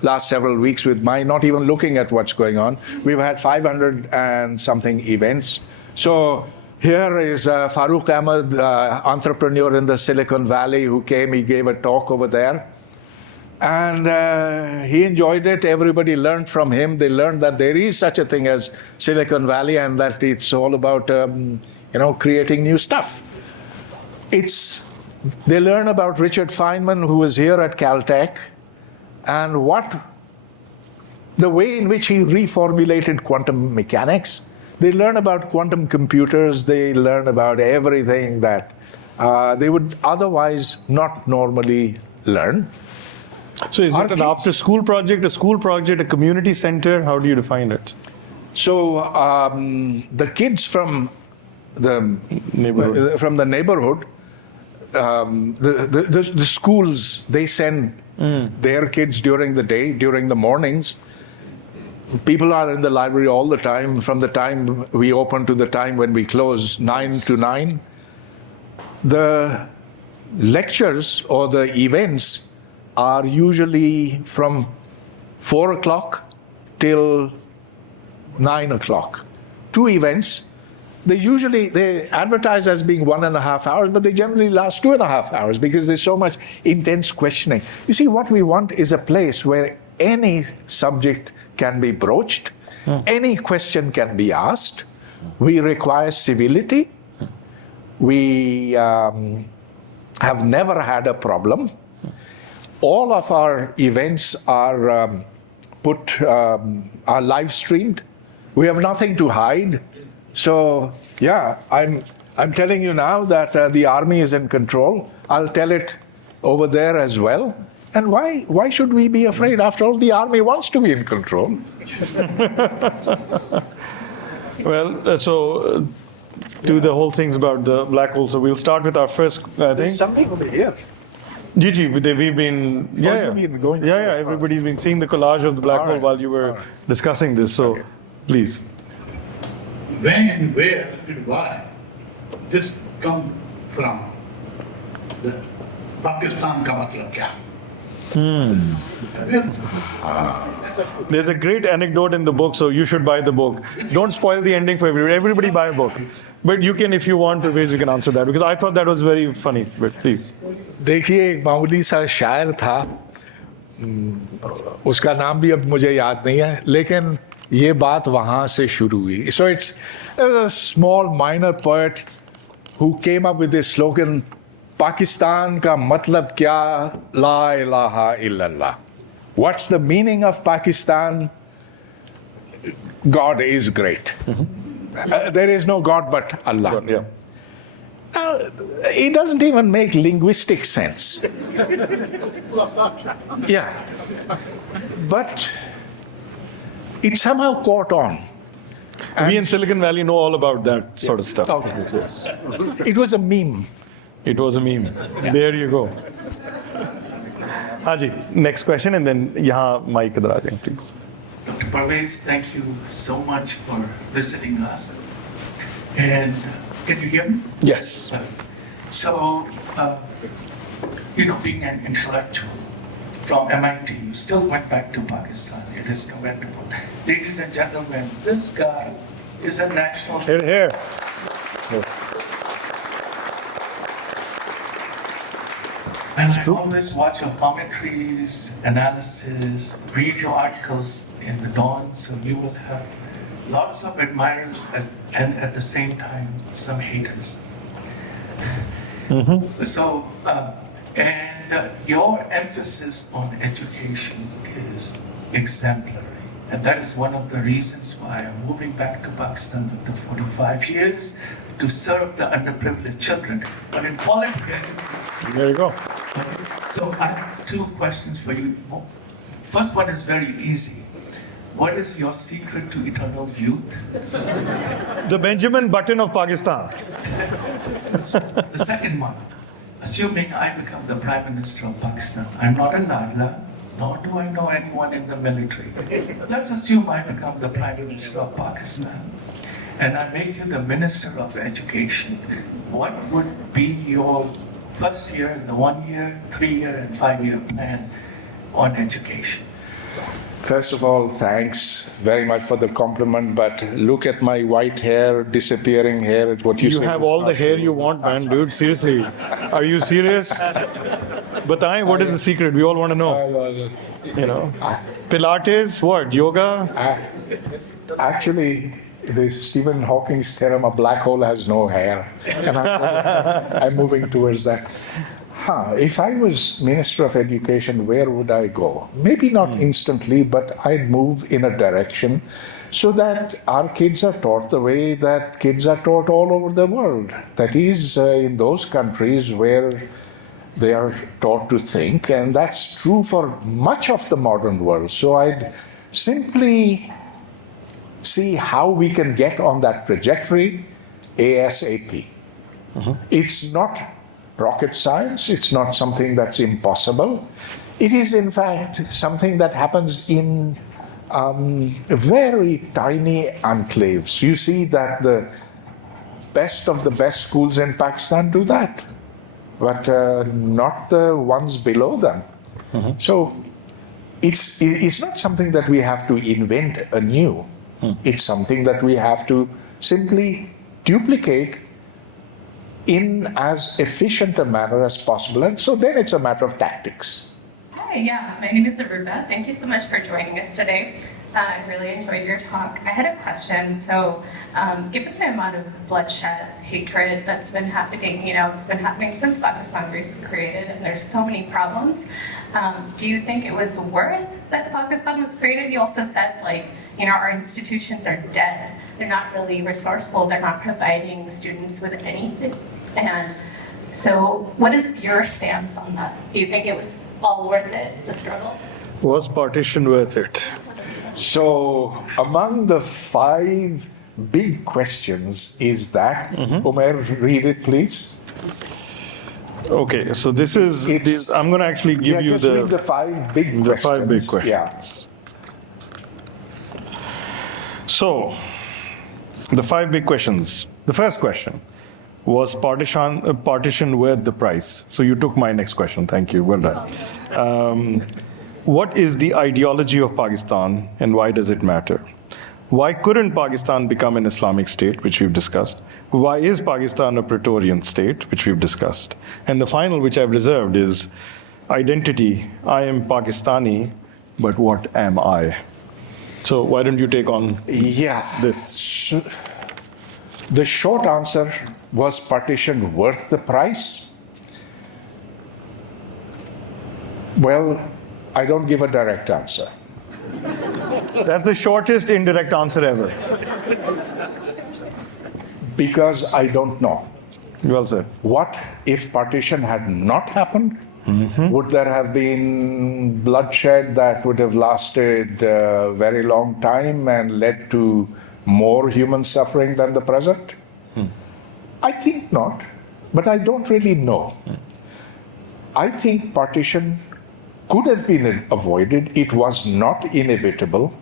last several weeks with my not even looking at what's going on. We've had 500 and something events. So here is Farooq Ahmed, entrepreneur in the Silicon Valley, who came, he gave a talk over there. And he enjoyed it. Everybody learned from him. They learned that there is such a thing as Silicon Valley and that it's all about creating new stuff. They learn about Richard Feynman, who was here at Caltech, and the way in which he reformulated quantum mechanics. They learn about quantum computers. They learn about everything that they would otherwise not normally learn. So is it an after-school project, a community center? How do you define it? So the kids from the neighborhood, the schools, they send their kids during the day, during the mornings. People are in the library all the time, from the time we open to the time when we close, 9 to 9. The lectures or the events are usually from 4 o'clock till 9 o'clock. 2 events. They advertise as being 1.5 hours, but they generally last 2.5 hours because there's so much intense questioning. You see, what we want is a place where any subject can be broached, any question can be asked. We require civility. We have never had a problem. All of our events are live streamed. We have nothing to hide. So yeah, I'm telling you now that the army is in control. I'll tell it over there as well. And why should we be afraid? After all, the army wants to be in control. Well, so to the whole things about the black hole. So we'll start with our first thing. There's something over here. Gigi, we've been everybody's been seeing the collage of the black hole while you were discussing this. So please. When, where, and why this come from? The Pakistan ka matlab kya? There's a great anecdote in the book, so you should buy the book. Don't spoil the ending for everybody. Everybody buy a book. But you can, if you want, Pervez, you can answer that, because I thought that was very funny. But please. देखिए, एक मामूली सा शायर था, उसका नाम भी अब मुझे याद नहीं है, लेकिन ये बात वहाँ से शुरू हुई. So it's a small minor poet who came up with this slogan, Pakistan ka matlab kya, la ilaha illallah. What's the meaning of Pakistan? God is great. There is no God but Allah. God, yeah. Now, it doesn't even make linguistic sense. Yeah. But it somehow caught on. We in Silicon Valley know all about that sort of stuff. Okay. It was a meme. It was a meme. Yeah. There you go. Haji, next question, and then yahan mic idhar aa jaye, please. Dr. Pervez, thank you so much for visiting us. And can you hear me? Yes. So, being an intellectual from MIT, you still went back to Pakistan. It is commendable. Ladies and gentlemen, this guy is a national... Here. And I always watch your commentaries, analysis, read your articles in the dawn, so you will have lots of admirers and at the same time some haters. Mm-hmm. So, your emphasis on education is exemplary. And that is one of the reasons why I'm moving back to Pakistan after 45 years to serve the underprivileged children. But in quality, There you go. so I have two questions for you. First one is very easy. What is your secret to eternal youth? The Benjamin Button of Pakistan. The second one, assuming I become the Prime Minister of Pakistan, I'm not a Nadla, nor do I know anyone in the military. Let's assume I become the Prime Minister of Pakistan, and I make you the Minister of Education. What would be your first year, the 1 year, 3 year, and 5 year plan on education? First of all, thanks very much for the compliment, but look at my white hair, disappearing hair. What you You said have is all not the hair true. you want, man, dude. Seriously. Are you serious? Bataएं, what is the secret? We all want to know. You know, Pilates, what? Yoga? Actually, the Stephen Hawking's theorem, a black hole has no hair. And I'm moving towards that. If I was Minister of Education, where would I go? Maybe not instantly, but I'd move in a direction so that our kids are taught the way that kids are taught all over the world. That is, in those countries where they are taught to think, and that's true for much of the modern world. So I'd simply see how we can get on that trajectory ASAP. It's not rocket science, it's not something that's impossible. It is, in fact, something that happens in very tiny enclaves. You see that the best of the best schools in Pakistan do that, but not the ones below them. So it's not something that we have to invent anew. It's something that we have to simply duplicate in as efficient a manner as possible. And so then it's a matter of tactics. Hi, yeah, my name is Aruba. Thank you so much for joining us today. I really enjoyed your talk. I had a question. So, given the amount of bloodshed, hatred that's been happening, it's been happening since Pakistan was created, and there's so many problems. Do you think it was worth that Pakistan was created? You also said, our institutions are dead. They're not really resourceful. They're not providing students with anything. And so what is your stance on that? Do you think it was all worth it, the struggle? Was partition worth it? So among the 5 big questions is that, Umair, read it, please. Okay, so this is, I'm going to actually give you just read the 5 big questions. The 5 big questions. Yeah. So, the 5 big questions. The first question, was partition worth the price? So you took my next question. Thank you. Well done. What is the ideology of Pakistan and why does it matter? Why couldn't Pakistan become an Islamic state, which we've discussed? Why is Pakistan a Praetorian state, which we've discussed? And the final, which I've reserved, is identity. I am Pakistani, but what am I? So why don't you take on this? The short answer, was partition worth the price? Well, I don't give a direct answer. That's the shortest indirect answer ever. Because I don't know. Well said. What if partition had not happened? Would there have been bloodshed that would have lasted a very long time and led to more human suffering than the present? I think not, but I don't really know. I think partition could have been avoided. It was not inevitable.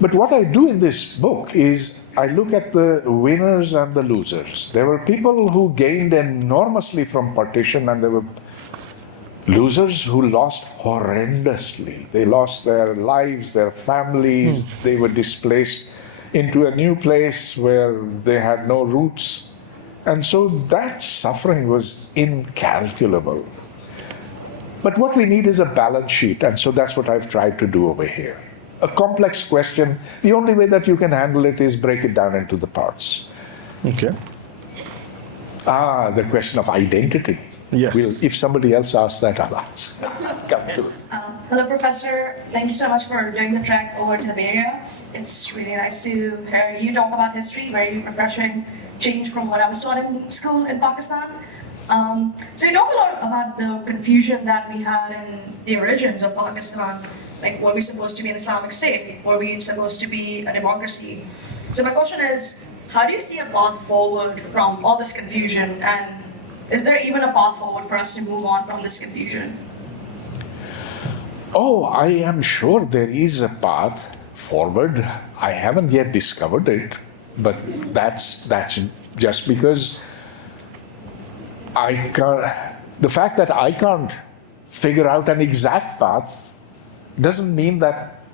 But what I do in this book is I look at the winners and the losers. There were people who gained enormously from partition, and there were losers who lost horrendously. They lost their lives, their families. They were displaced into a new place where they had no roots. And so that suffering was incalculable. But what we need is a balance sheet, and so that's what I've tried to do over here. A complex question, the only way that you can handle it is break it down into the parts. Okay. The question of identity. Yes. If somebody else asks that, I'll ask. Come to it. Hello, Professor. Thank you so much for doing the trek over to the Bay Area. It's really nice to hear you talk about history, very refreshing change from what I was taught in school in Pakistan. So you talk a lot about the confusion that we had in the origins of Pakistan. Like, were we supposed to be an Islamic state? Were we supposed to be a democracy? So my question is, how do you see a path forward from all this confusion? And is there even a path forward for us to move on from this confusion? Oh, I am sure there is a path forward. I haven't yet discovered it, but that's just because the fact that I can't figure out an exact path doesn't mean that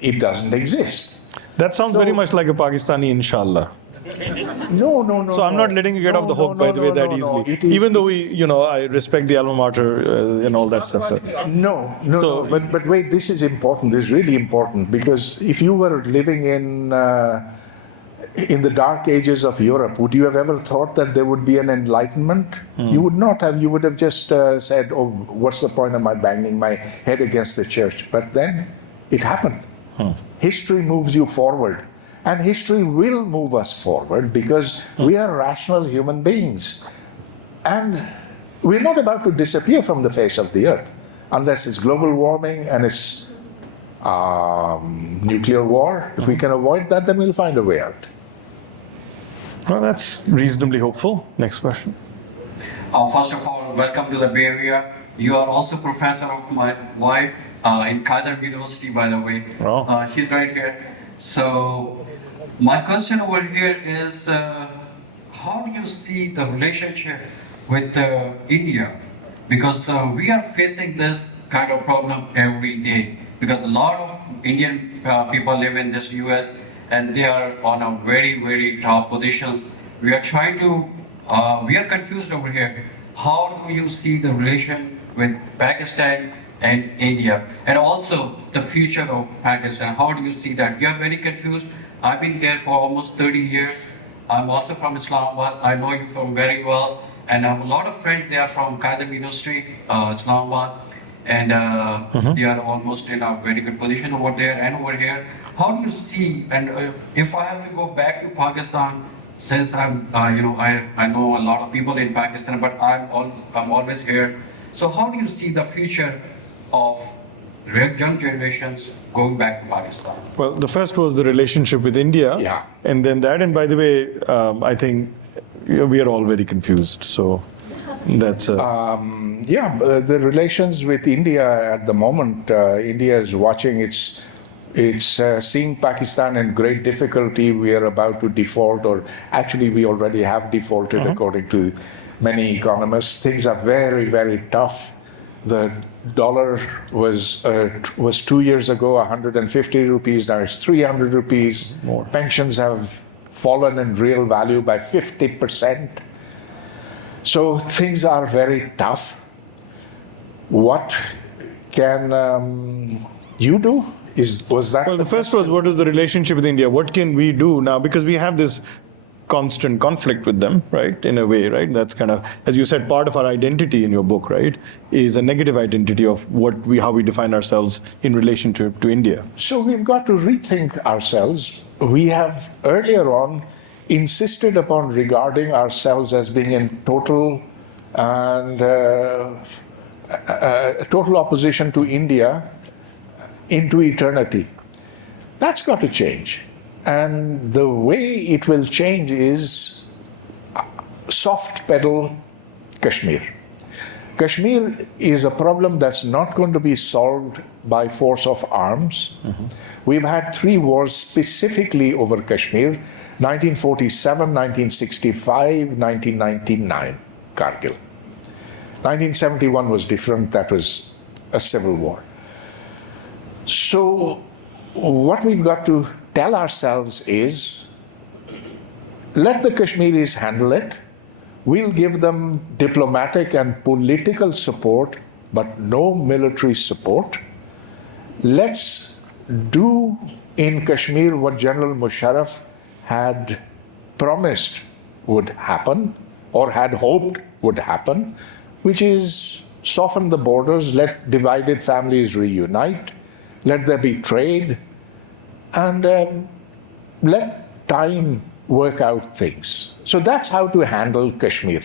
it doesn't exist. That sounds very much like a Pakistani inshallah. No. So I'm not letting you get off the hook, by the way, that easily. Even though I respect the alma mater and all that stuff. So. No. But wait, this is important. This is really important, because if you were living in the dark ages of Europe, would you have ever thought that there would be an enlightenment? You would not have. You would have just said, "Oh, what's the point of my banging my head against the church?" But then it happened. History moves you forward. And history will move us forward because we are rational human beings. And we're not about to disappear from the face of the earth unless it's global warming and it's nuclear war. If we can avoid that, then we'll find a way out. Well, that's reasonably hopeful. Next question. First of all, welcome to the Bay Area. You are also professor of my wife in Carnegie University, by the way. Oh. She's right here. So my question over here is, how do you see the relationship with India? Because we are facing this kind of problem every day. Because a lot of Indian people live in this US and they are on a very, very top positions. We are trying to, we are confused over here. How do you see the relation with Pakistan and India? And also the future of Pakistan, how do you see that? We are very confused. I've been here for almost 30 years. I'm also from Islamabad. I know you from very well. And I have a lot of friends. They are from Carnegie University, Islamabad. And they are almost in a very good position over there and over here. How do you see, and if I have to go back to Pakistan, since I'm, I know a lot of people in Pakistan, but I'm always here. So how do you see the future of young generations going back to Pakistan? Well, the first was the relationship with India. Yeah. And then that, and by the way, I think we are all very confused. So that's... the relations with India at the moment, India is watching, it's seeing Pakistan in great difficulty. We are about to default, or actually we already have defaulted according to many economists. Things are very, very tough. The dollar was 2 years ago 150 rupees, now it's 300 rupees. More. Pensions have fallen in real value by 50%. So things are very tough. What can you do? Was that? Well, the first was, what is the relationship with India? What can we do now? Because we have this constant conflict with them, right? In a way, right? That's kind of, as you said, part of our identity in your book, right? Is a negative identity of how we define ourselves in relation to India. So we've got to rethink ourselves. We have earlier on insisted upon regarding ourselves as being in total and total opposition to India into eternity. That's got to change. And the way it will change is soft pedal Kashmir. Kashmir is a problem that's not going to be solved by force of arms. We've had 3 wars specifically over Kashmir, 1947, 1965, 1999, Kargil. 1971 was different, that was a civil war. So what we've got to tell ourselves is, let the Kashmiris handle it. We'll give them diplomatic and political support, but no military support. Let's do in Kashmir what General Musharraf had promised would happen, or had hoped would happen, which is soften the borders, let divided families reunite, let there be trade, and let time work out things. So that's how to handle Kashmir.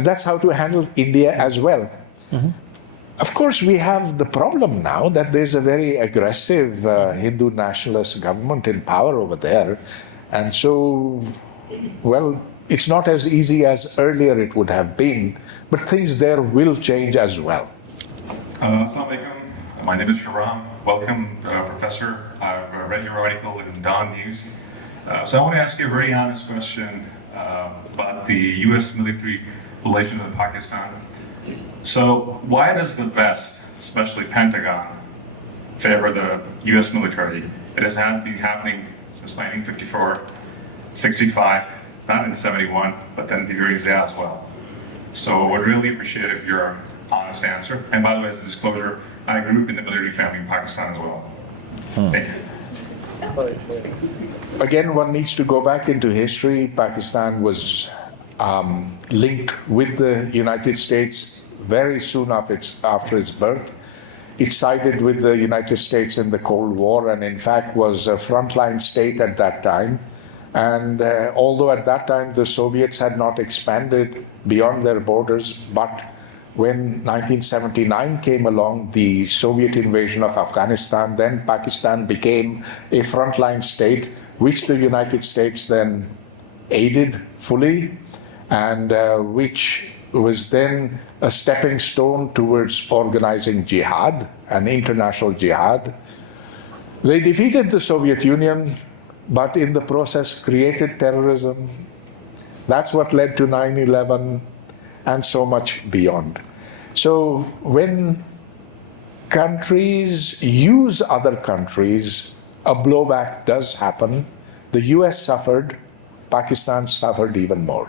That's how to handle India as well. Mm-hmm. Of course, we have the problem now that there's a very aggressive Hindu nationalist government in power over there. And so, well, it's not as easy as earlier it would have been, but things there will change as well. Assalamu alaikum. My name is Sharam. Welcome, Professor. I've read your article in Dawn News. So I want to ask you a very honest question about the U.S. military relations with Pakistan. So why does the West, especially Pentagon, favor the U.S. military? It has been happening since 1954, 65, not in 71, but then the years as well. So I would really appreciate if your honest answer. And by the way, as a disclosure, I grew up in the military family in Pakistan as well. Thank you. Again, one needs to go back into history. Pakistan was linked with the United States very soon after its birth. It sided with the United States in the Cold War and in fact was a frontline state at that time. And although at that time the Soviets had not expanded beyond their borders, but when 1979 came along, the Soviet invasion of Afghanistan, then Pakistan became a frontline state, which the United States then aided fully, and which was then a stepping stone towards organizing jihad, an international jihad. They defeated the Soviet Union, but in the process created terrorism. That's what led to 9/11 and so much beyond. So when countries use other countries, a blowback does happen. The US suffered, Pakistan suffered even more.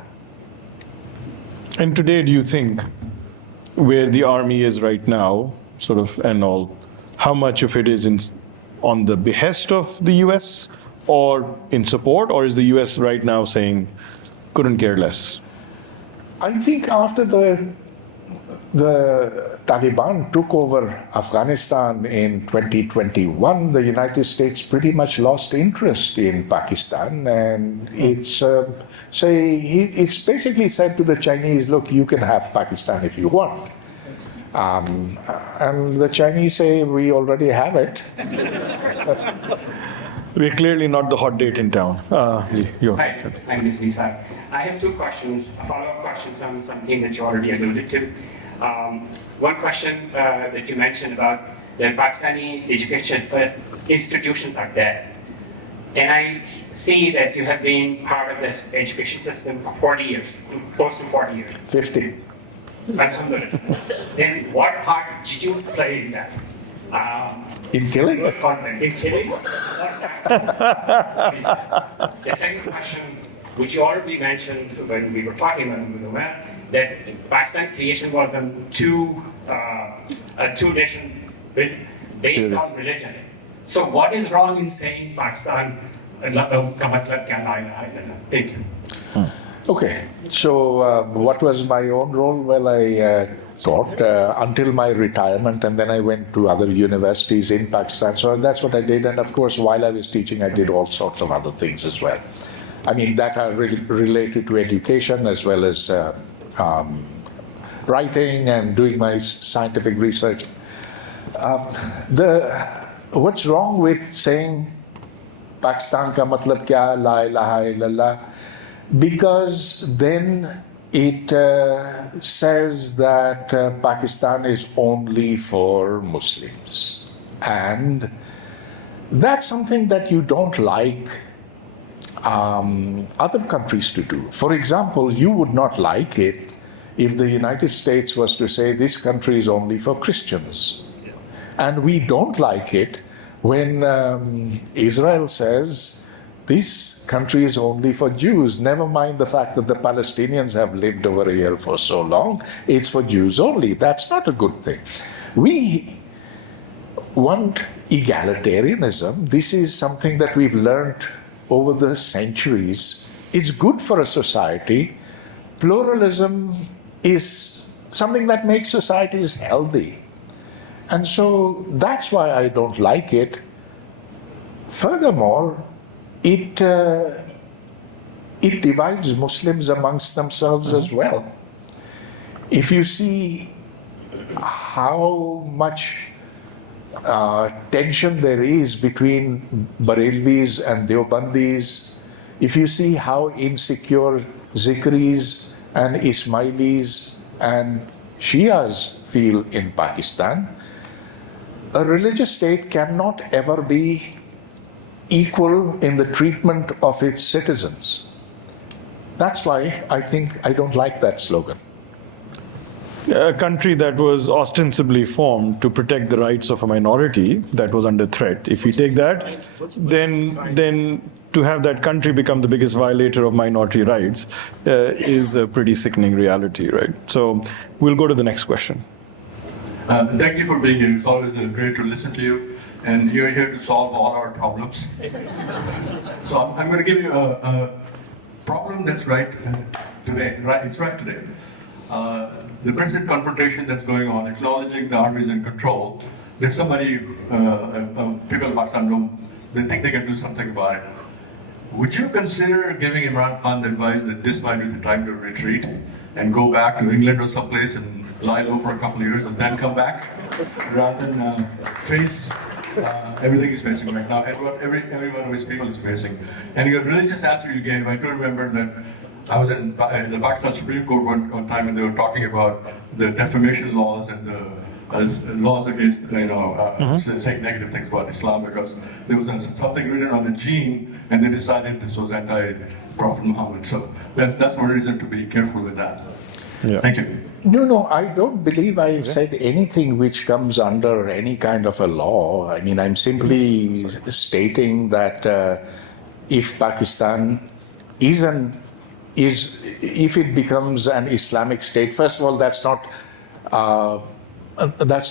And today, do you think where the army is right now, sort of, and all, how much of it is on the behest of the US or in support, or is the US right now saying, couldn't care less? I think after the Taliban took over Afghanistan in 2021, the United States pretty much lost interest in Pakistan, and it's basically said to the Chinese, look, you can have Pakistan if you want. And the Chinese say, we already have it. We're clearly not the hot date in town. Hi, I'm Ms. Nisa. I have two questions, follow-up questions on something that you already alluded to. One question that you mentioned about the Pakistani education institutions are dead. And I see that you have been part of this education system for 40 years, close to 40 years. 50. Alhamdulillah. Then what part did you play in that? In killing? In killing? The second question, which you already mentioned when we were talking about Umair, that Pakistan creation was a two-nation based on religion. So what is wrong in saying Pakistan? Thank you. Okay, so what was my own role? Well, I taught until my retirement, and then I went to other universities in Pakistan. So that's what I did. And of course, while I was teaching, I did all sorts of other things as well. I mean, that are related to education as well as writing and doing my scientific research. What's wrong with saying Pakistan ka matlab kya, la ilaha illallah? Because then it says that Pakistan is only for Muslims. And that's something that you don't like other countries to do. For example, you would not like it if the United States was to say this country is only for Christians. And we don't like it when Israel says this country is only for Jews. Never mind the fact that the Palestinians have lived over here for so long. It's for Jews only. That's not a good thing. We want egalitarianism. This is something that we've learned over the centuries. It's good for a society. Pluralism is something that makes societies healthy. And so that's why I don't like it. Furthermore, it divides Muslims amongst themselves as well. If you see how much tension there is between Barelvis and Deobandis, if you see how insecure Zikris and Ismailis and Shias feel in Pakistan, a religious state cannot ever be equal in the treatment of its citizens. That's why I don't like that slogan. A country that was ostensibly formed to protect the rights of a minority that was under threat. If you take that, then to have that country become the biggest violator of minority rights is a pretty sickening reality, right? So we'll go to the next question. Thank you for being here. It's always great to listen to you, and you're here to solve all our problems. So I'm going to give you a problem that's right today. Right, it's right today. The present confrontation that's going on, acknowledging the armies in control. There's somebody, people in Pakistan, they think they can do something about it. Would you consider giving Imran Khan the advice that this might be the time to retreat and go back to England or someplace and lie low for a couple of years and then come back, rather than face everything he's facing right now and what every one of his people is facing? And your religious answer you gave, I do remember that I was in the Pakistan Supreme Court one time, and they were talking about the defamation laws and the laws against saying negative things about Islam, because there was something written on the gene, and they decided this was anti-Prophet Muhammad. So that's one reason to be careful with that. Yeah. Thank you. No, I don't believe I've said anything which comes under any kind of a law. I mean, I'm simply stating that if Pakistan if it becomes an Islamic state, first of all, that's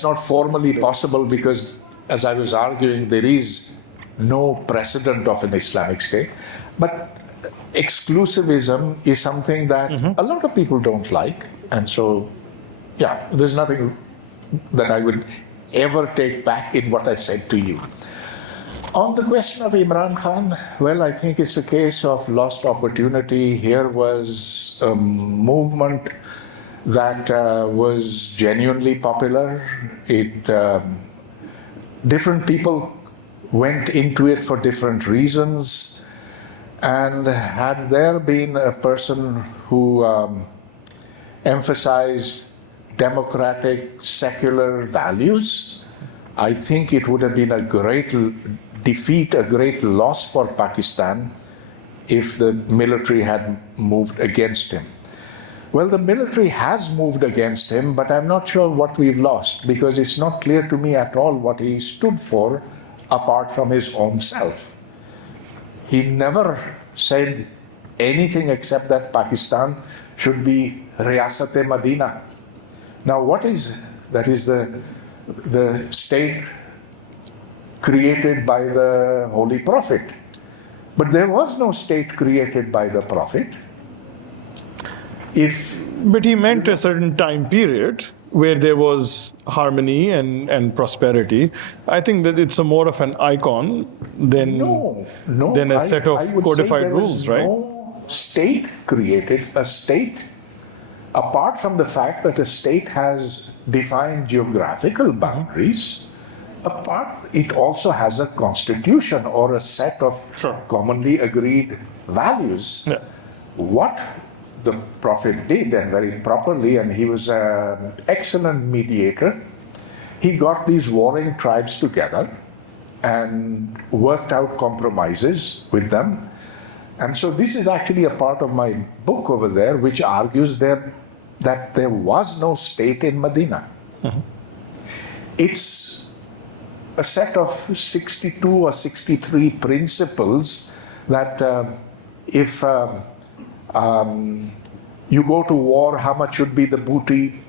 not formally possible, because, as I was arguing, there is no precedent of an Islamic state. But exclusivism is something that a lot of people don't like. And so, yeah, there's nothing that I would ever take back in what I said to you. On the question of Imran Khan, well, I think it's a case of lost opportunity. Here was a movement that was genuinely popular. Different people went into it for different reasons. And had there been a person who emphasized democratic, secular values, I think it would have been a great defeat, a great loss for Pakistan if the military had moved against him. Well, the military has moved against him, but I'm not sure what we've lost, because it's not clear to me at all what he stood for apart from his own self. He never said anything except that Pakistan should be Riyasat-e-Madina. Now, what is that? Is the state created by the Holy Prophet. But there was no state created by the Prophet. But he meant a certain time period where there was harmony and prosperity. I think that it's more of an icon than a set of codified rules, right? No state created. A state, apart from the fact that a state has defined geographical boundaries, it also has a constitution or a set of commonly agreed values. Yeah. What the Prophet did, and very properly, and he was an excellent mediator, he got these warring tribes together and worked out compromises with them. And so this is actually a part of my book over there, which argues that there was no state in Medina. Mm-hmm. It's a set of 62 or 63 principles that if you go to war, how much should be the booty,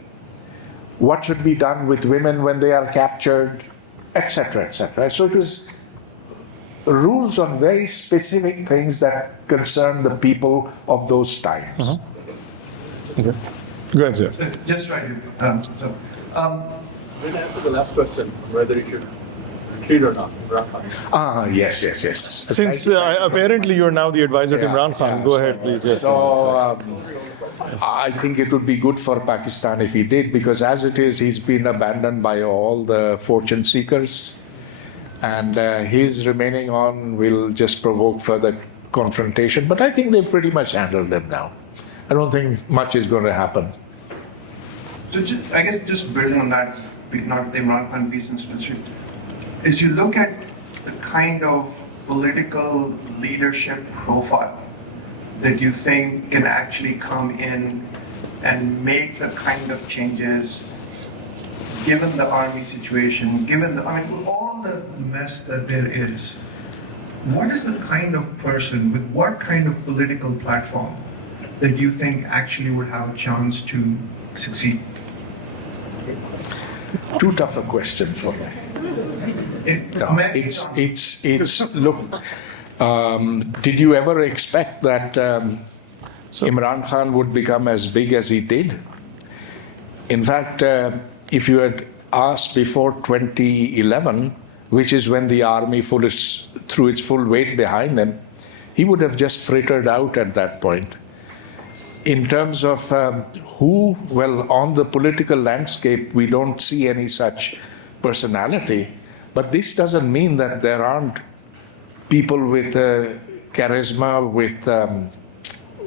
what should be done with women when they are captured, etc., etc. So it was rules on very specific things that concern the people of those times. Mm-hmm. Okay. Go ahead, sir. Just right here. We'll answer the last question, whether you should retreat or not. Yes. Since apparently you're now the advisor to Imran Khan, go ahead, please. Yes. So I think it would be good for Pakistan if he did, because as it is, he's been abandoned by all the fortune seekers, and his remaining on will just provoke further confrontation. But I think they've pretty much handled them now. I don't think much is going to happen. So I guess just building on that, not the Imran Khan piece in specific, is you look at the kind of political leadership profile that you think can actually come in and make the kind of changes, given the army situation, given all the mess that there is. What is the kind of person with what kind of political platform that you think actually would have a chance to succeed? Too tough a question for me. Look, did you ever expect that Imran Khan would become as big as he did? In fact, if you had asked before 2011, which is when the army threw its full weight behind him, he would have just frittered out at that point. In terms of on the political landscape, we don't see any such personality. But this doesn't mean that there aren't people with charisma,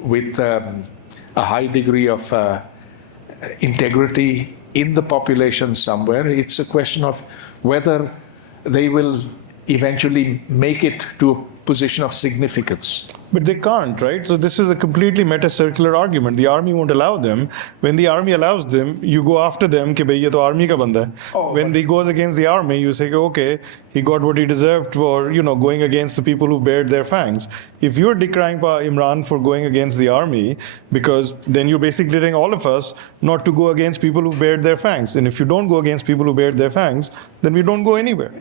with a high degree of integrity in the population somewhere. It's a question of whether they will eventually make it to a position of significance. But they can't, right? So this is a completely meta-circular argument. The army won't allow them. When the army allows them, you go after them, कि भाई ये तो army का बंदा है. When he goes against the army, you say, okay, he got what he deserved for, going against the people who bared their fangs. If you're decrying Imran for going against the army, because then you're basically telling all of us not to go against people who bared their fangs. And if you don't go against people who bared their fangs, then we don't go anywhere.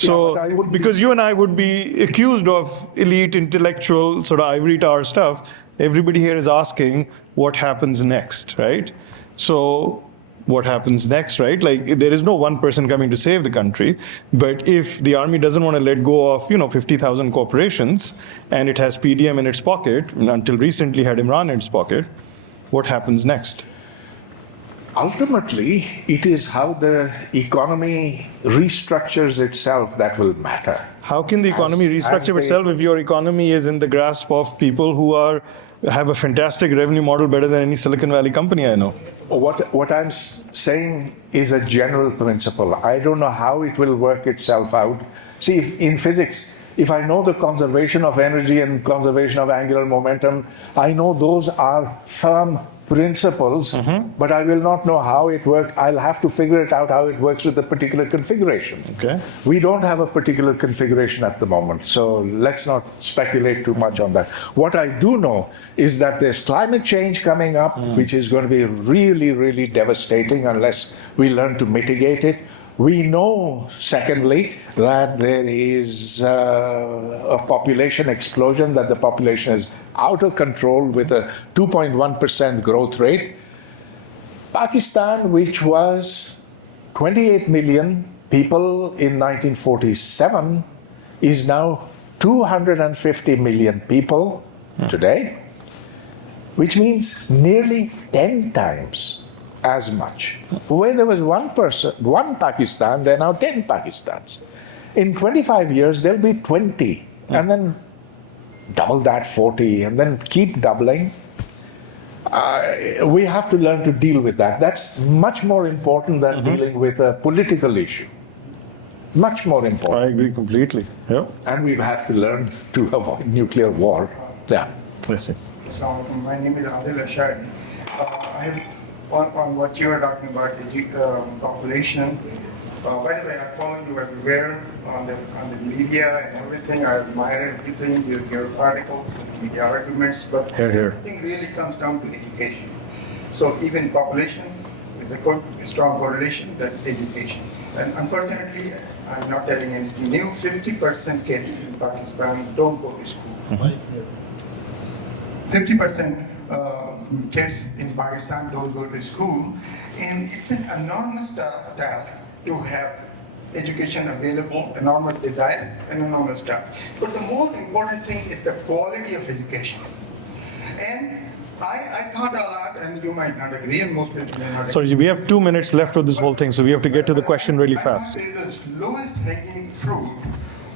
So, because you and I would be accused of elite intellectual sort of ivory tower stuff, everybody here is asking what happens next, right? So, what happens next, right? Like, there is no one person coming to save the country, but if the army doesn't want to let go of, 50,000 corporations, and it has PDM in its pocket, and until recently had Imran in its pocket, what happens next? Ultimately, it is how the economy restructures itself that will matter. How can the economy restructure itself if your economy is in the grasp of people who have a fantastic revenue model better than any Silicon Valley company I know? What I'm saying is a general principle. I don't know how it will work itself out. See, in physics, if I know the conservation of energy and conservation of angular momentum, I know those are firm principles, but I will not know how it works. I'll have to figure it out how it works with a particular configuration. Okay. We don't have a particular configuration at the moment, so let's not speculate too much on that. What I do know is that there's climate change coming up, which is going to be really, really devastating unless we learn to mitigate it. We know, secondly, that there is a population explosion, that the population is out of control with a 2.1% growth rate. Pakistan, which was 28 million people in 1947, is now 250 million people today, which means nearly 10 times as much. Where there was one Pakistan, there are now 10 Pakistans. In 25 years, there'll be 20, and then double that, 40, and then keep doubling. We have to learn to deal with that. That's much more important than dealing with a political issue. Much more important. I agree completely. Yeah. And we have to learn to avoid nuclear war. Yeah. Listen. So my name is Adil Ashari. On what you are talking about, the population. By the way, I follow you everywhere on the media and everything. I admire everything, your articles and the arguments. But everything really comes down to education. So even population is a strong correlation that education. And unfortunately, I'm not telling anything new. 50% kids in Pakistan don't go to school. 50% kids in Pakistan don't go to school, and it's an enormous task to have education available, enormous desire, and enormous task. But the most important thing is the quality of education. And I thought a lot, and you might not agree, and most people may not agree. Sorry, we have 2 minutes left of this whole thing, so we have to get to the question really fast. There is the lowest hanging fruit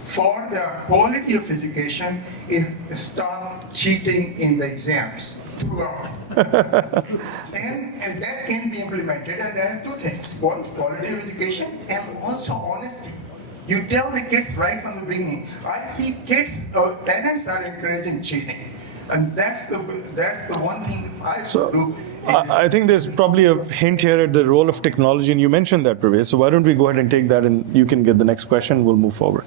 for the quality of education is stop cheating in the exams throughout. and that can be implemented, and there are two things. One, quality of education, and also honesty. You tell the kids right from the beginning. I see kids, parents are encouraging cheating. And that's the one thing I should do. I think there's probably a hint here at the role of technology, and you mentioned that, Pervez. So why don't we go ahead and take that, and you can get the next question, we'll move forward.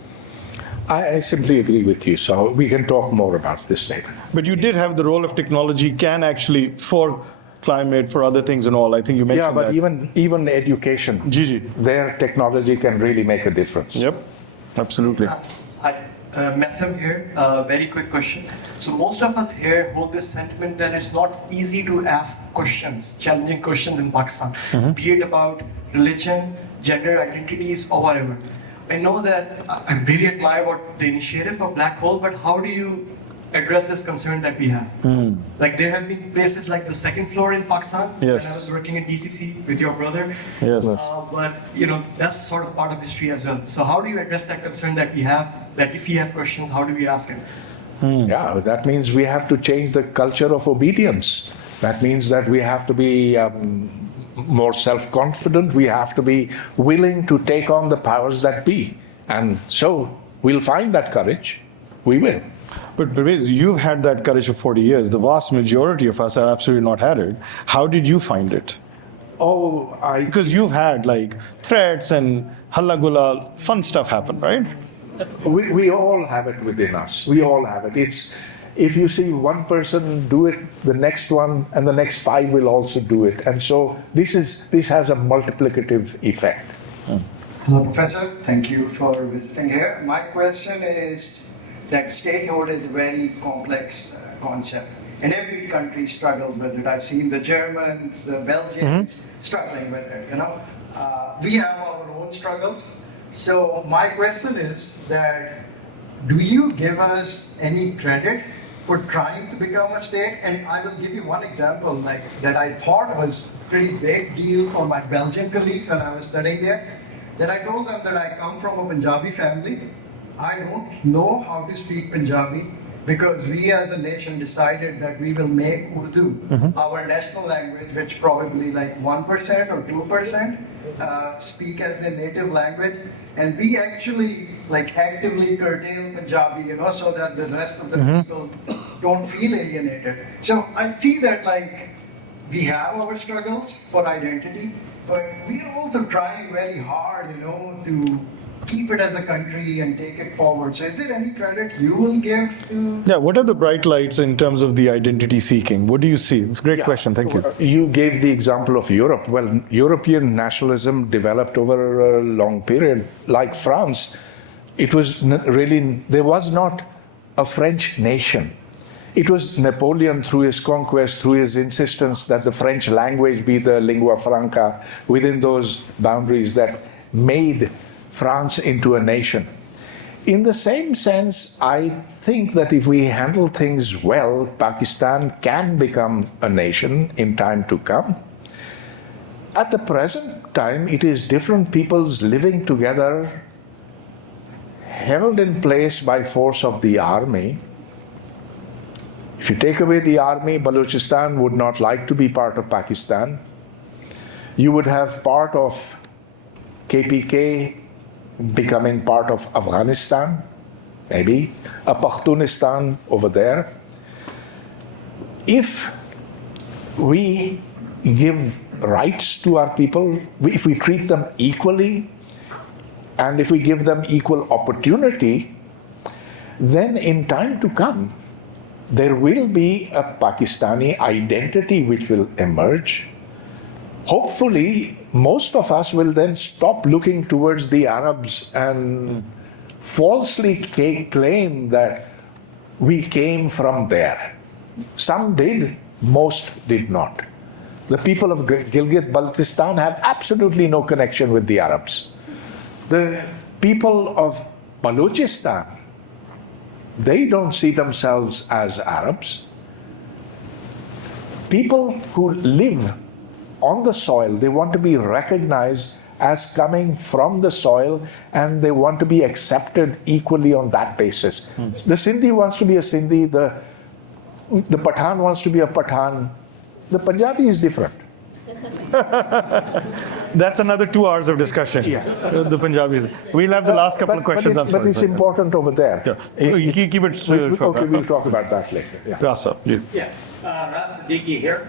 I simply agree with you, so we can talk more about this later. But you did have the role of technology can actually, for climate, for other things and all, I think you mentioned that. Yeah, but even education, their technology can really make a difference. Yep, absolutely. Hi, Massam here. Very quick question. So most of us here hold this sentiment that it's not easy to ask questions, challenging questions in Pakistan, be it about religion, gender identities, or whatever. I know that I really admire what the initiative of Black Hole, but how do you address this concern that we have? Like there have been places like the second floor in Pakistan, when I was working in DCC with your brother. Yes. But that's sort of part of history as well. So how do you address that concern that we have, that if we have questions, how do we ask it? Yeah, that means we have to change the culture of obedience. That means that we have to be more self-confident. We have to be willing to take on the powers that be. And so we'll find that courage. We will. But Pervez, you've had that courage for 40 years. The vast majority of us have absolutely not had it. How did you find it? Because you've had like threats and halla gulla, fun stuff happen, right? We all have it within us. We all have it. If you see one person do it, the next one and the next 5 will also do it. And so this has a multiplicative effect. Hello, Professor. Thank you for visiting here. My question is that statehood is a very complex concept, and every country struggles with it. I've seen the Germans, the Belgians struggling with it. We have our own struggles. So my question is that, do you give us any credit for trying to become a state? And I will give you one example that I thought was a pretty big deal for my Belgian colleagues when I was studying there. That I told them that I come from a Punjabi family. I don't know how to speak Punjabi because we as a nation decided that we will make Urdu our national language, which probably like 1% or 2% speak as a native language. And we actually actively curtail Punjabi, so that the rest of the people don't feel alienated. So I see that we have our struggles for identity, but we are also trying very hard, to keep it as a country and take it forward. So is there any credit you will give to? Yeah, what are the bright lights in terms of the identity seeking? What do you see? It's a great question, thank you. You gave the example of Europe. Well, European nationalism developed over a long period. Like France, it was really, there was not a French nation. It was Napoleon, through his conquest, through his insistence that the French language be the lingua franca within those boundaries, that made France into a nation. In the same sense, I think that if we handle things well, Pakistan can become a nation in time to come. At the present time, it is different peoples living together, held in place by force of the army. If you take away the army, Balochistan would not like to be part of Pakistan. You would have part of KPK becoming part of Afghanistan, maybe a Pakhtunistan over there. If we give rights to our people, if we treat them equally, and if we give them equal opportunity, then in time to come, there will be a Pakistani identity which will emerge. Hopefully, most of us will then stop looking towards the Arabs and falsely claim that we came from there. Some did Most did not. The people of Gilgit-Baltistan have absolutely no connection with the Arabs. The people of Balochistan, they don't see themselves as Arabs. People who live on the soil, they want to be recognized as coming from the soil, and they want to be accepted equally on that basis. The Sindhi wants to be a Sindhi, the Pathan wants to be a Pathan, the Punjabi is different. That's another 2 hours of discussion. Yeah. The Punjabi. We'll have the last couple of questions. But it's important over there. Yeah. Keep it short. Okay, we'll talk about that later. Yeah. Rasa, please. Yeah, Ras Siddiqui here.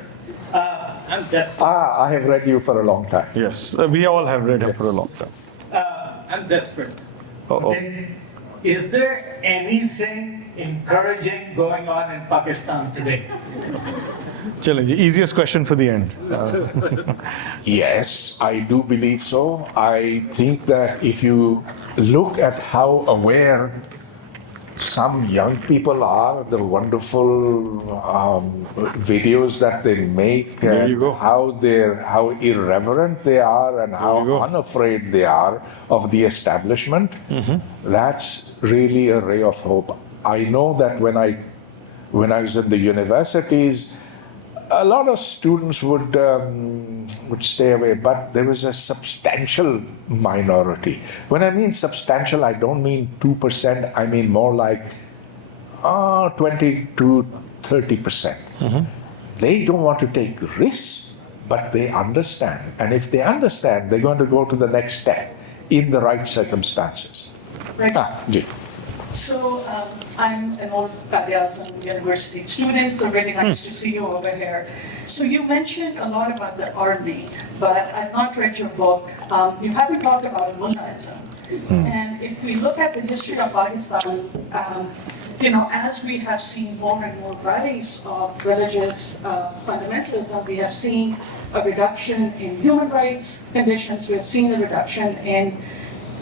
I'm desperate. I have read you for a long time. Yes, we all have read him for a long time. I'm desperate. Uh-oh. Okay. Is there anything encouraging going on in Pakistan today? Challenge. Easiest question for the end. Yes, I do believe so. I think that if you look at how aware some young people are, the wonderful videos that they make, There you go. how irreverent they are, and how unafraid they are of the establishment, that's really a ray of hope. I know that when I was in the universities, a lot of students would stay away, but there was a substantial minority. When I mean substantial, I don't mean 2%, I mean more like 20 to 30%. They don't want to take risks, but they understand. And if they understand, they're going to go to the next step in the right circumstances. Right. Ji. So I'm an old Quaid-e-Azam University student, so really nice to see you over here. So you mentioned a lot about the army, but I've not read your book. You haven't talked about Mullaism. And if we look at the history of Pakistan, as we have seen more and more rise of religious fundamentalism, we have seen a reduction in human rights conditions, we have seen a reduction in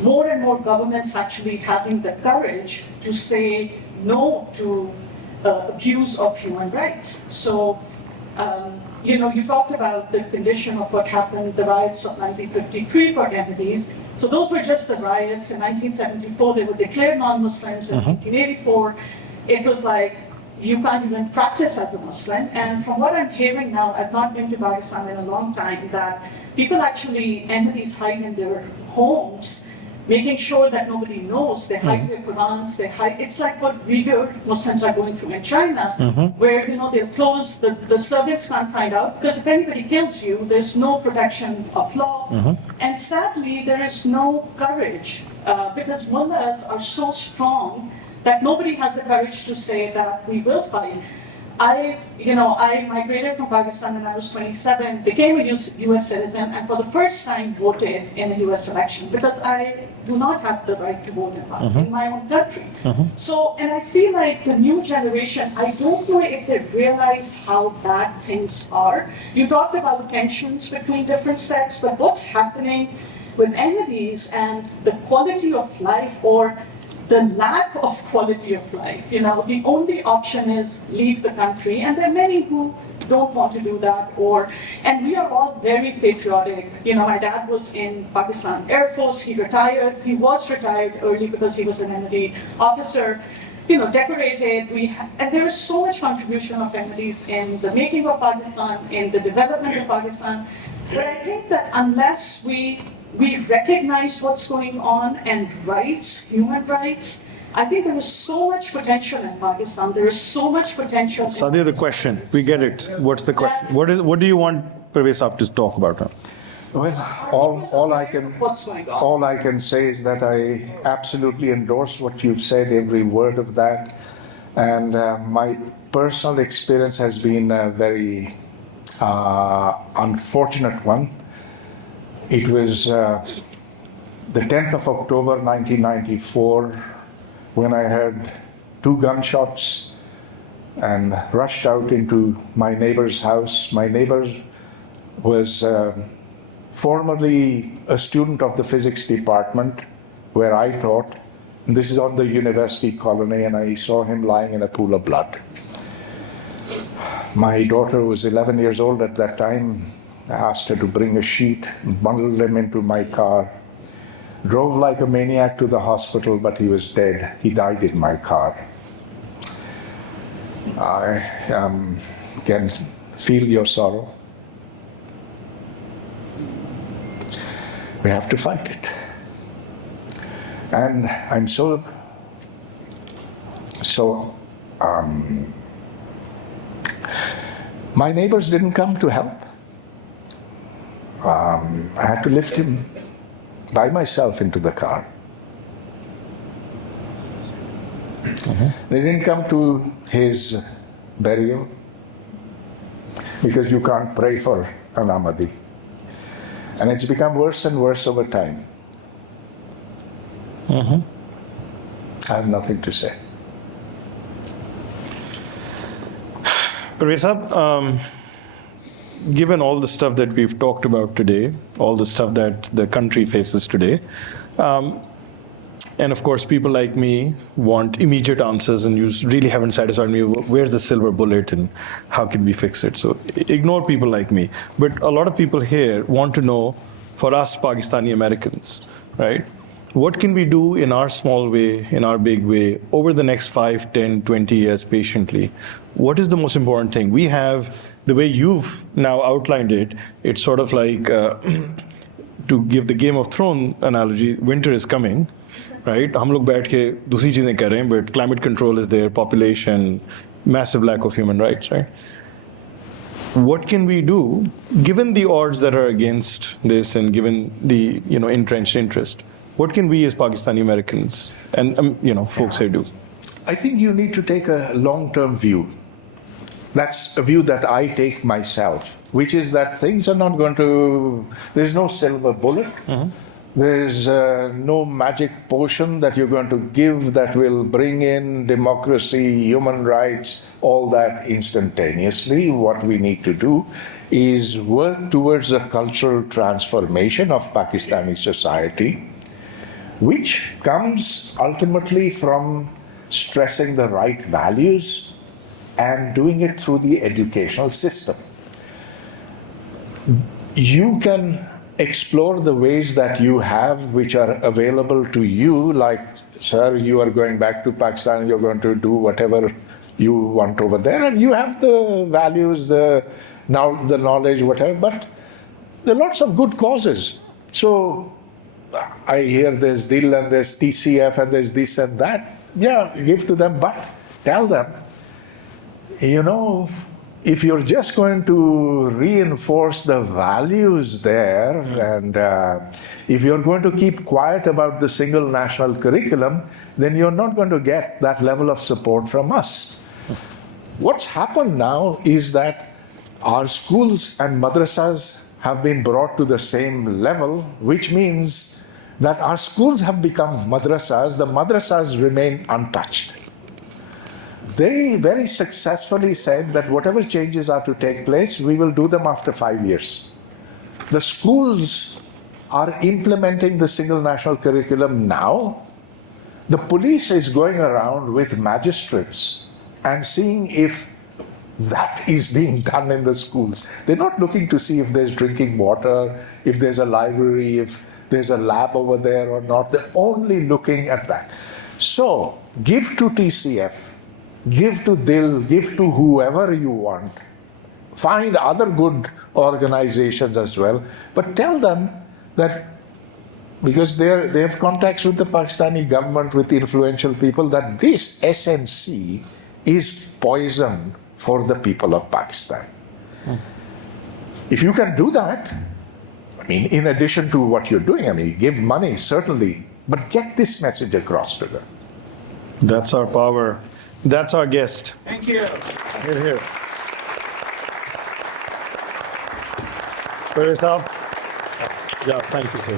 more and more governments actually having the courage to say no to abuse of human rights. So, you talked about the condition of what happened, the riots of 1953 for Ahmadis. So those were just the riots. In 1974, they were declared non-Muslims. In 1984, it was like, you can't even practice as a Muslim. And from what I'm hearing now, I've not been to Pakistan in a long time, that people actually, Ahmadis hide in their homes, making sure that nobody knows. They hide their Qurans, they hide. It's like what Uyghur Muslims are going through in China, where they're closed, the servants can't find out, because if anybody kills you, there's no protection of law. And sadly, there is no courage, because mullahs are so strong that nobody has the courage to say that we will fight. I migrated from Pakistan when I was 27, became a US citizen, and for the first time voted in a US election, because I do not have the right to vote in my own country. So, and I feel like the new generation, I don't know if they realize how bad things are. You talked about tensions between different sects, but what's happening with Ahmadis and the quality of life, or the lack of quality of life. The only option is leave the country, and there are many who don't want to do that. And we are all very patriotic. My dad was in Pakistan Air Force. He retired. He was retired early because he was an Ahmadi officer. Decorated. And there is so much contribution of Ahmadis in the making of Pakistan, in the development of Pakistan. But I think that unless we recognize what's going on and human rights, I think there is so much potential in Pakistan. There is so much potential. Sadia, the question, we get it. What's the question? What do you want Pervez to talk about now? Well, all I can say is that I absolutely endorse what you've said, every word of that. And my personal experience has been a very unfortunate one. It was the 10th of October 1994 when I heard 2 gunshots and rushed out into my neighbor's house. My neighbor was formerly a student of the physics department where I taught. This is on the university colony, and I saw him lying in a pool of blood. My daughter was 11 years old at that time. I asked her to bring a sheet, bundled him into my car, drove like a maniac to the hospital, but he was dead. He died in my car. I can feel your sorrow. We have to fight it. And I'm my neighbors didn't come to help. I had to lift him by myself into the car. They didn't come to his burial because you can't pray for an Ahmadi. And it's become worse and worse over time. I have nothing to say. Pervez, given all the stuff that we've talked about today, all the stuff that the country faces today, and of course people like me want immediate answers, and you really haven't satisfied me, where's the silver bullet and how can we fix it? So ignore people like me. But a lot of people here want to know, for us Pakistani Americans, right? What can we do in our small way, in our big way, over the next 5, 10, 20 years patiently? What is the most important thing? We have, the way you've now outlined it, it's sort of like, to give the Game of Thrones analogy, winter is coming, right? हम लोग बैठ के दूसरी चीजें कर रहे हैं, but climate control is there, population, massive lack of human rights, right? What can we do, given the odds that are against this and given the entrenched interest? What can we as Pakistani Americans and folks here do? I think you need to take a long-term view. That's a view that I take myself, which is that things are not going to, there's no silver bullet. There's no magic potion that you're going to give that will bring in democracy, human rights, all that instantaneously. What we need to do is work towards a cultural transformation of Pakistani society, which comes ultimately from stressing the right values and doing it through the educational system. You can explore the ways that you have, which are available to you, like, sir, you are going back to Pakistan, you're going to do whatever you want over there, and you have the values, the knowledge, whatever, but there are lots of good causes. So I hear there's DIL and there's TCF and there's this and that. Yeah, give to them, but tell them, if you're just going to reinforce the values there, and if you're going to keep quiet about the single national curriculum, then you're not going to get that level of support from us. What's happened now is that our schools and madrasas have been brought to the same level, which means that our schools have become madrasas, the madrasas remain untouched. They very successfully said that whatever changes are to take place, we will do them after 5 years. The schools are implementing the single national curriculum now. The police is going around with magistrates and seeing if that is being done in the schools. They're not looking to see if there's drinking water, if there's a library, if there's a lab over there or not. They're only looking at that. So give to TCF, give to DIL, give to whoever you want. Find other good organizations as well, but tell them that, because they have contacts with the Pakistani government, with influential people, that this SNC is poison for the people of Pakistan. If you can do that, in addition to what you're doing, give money, certainly, but get this message across to them. That's our power. That's our guest. Thank you. Here, here. Pervez, yeah, thank you, sir.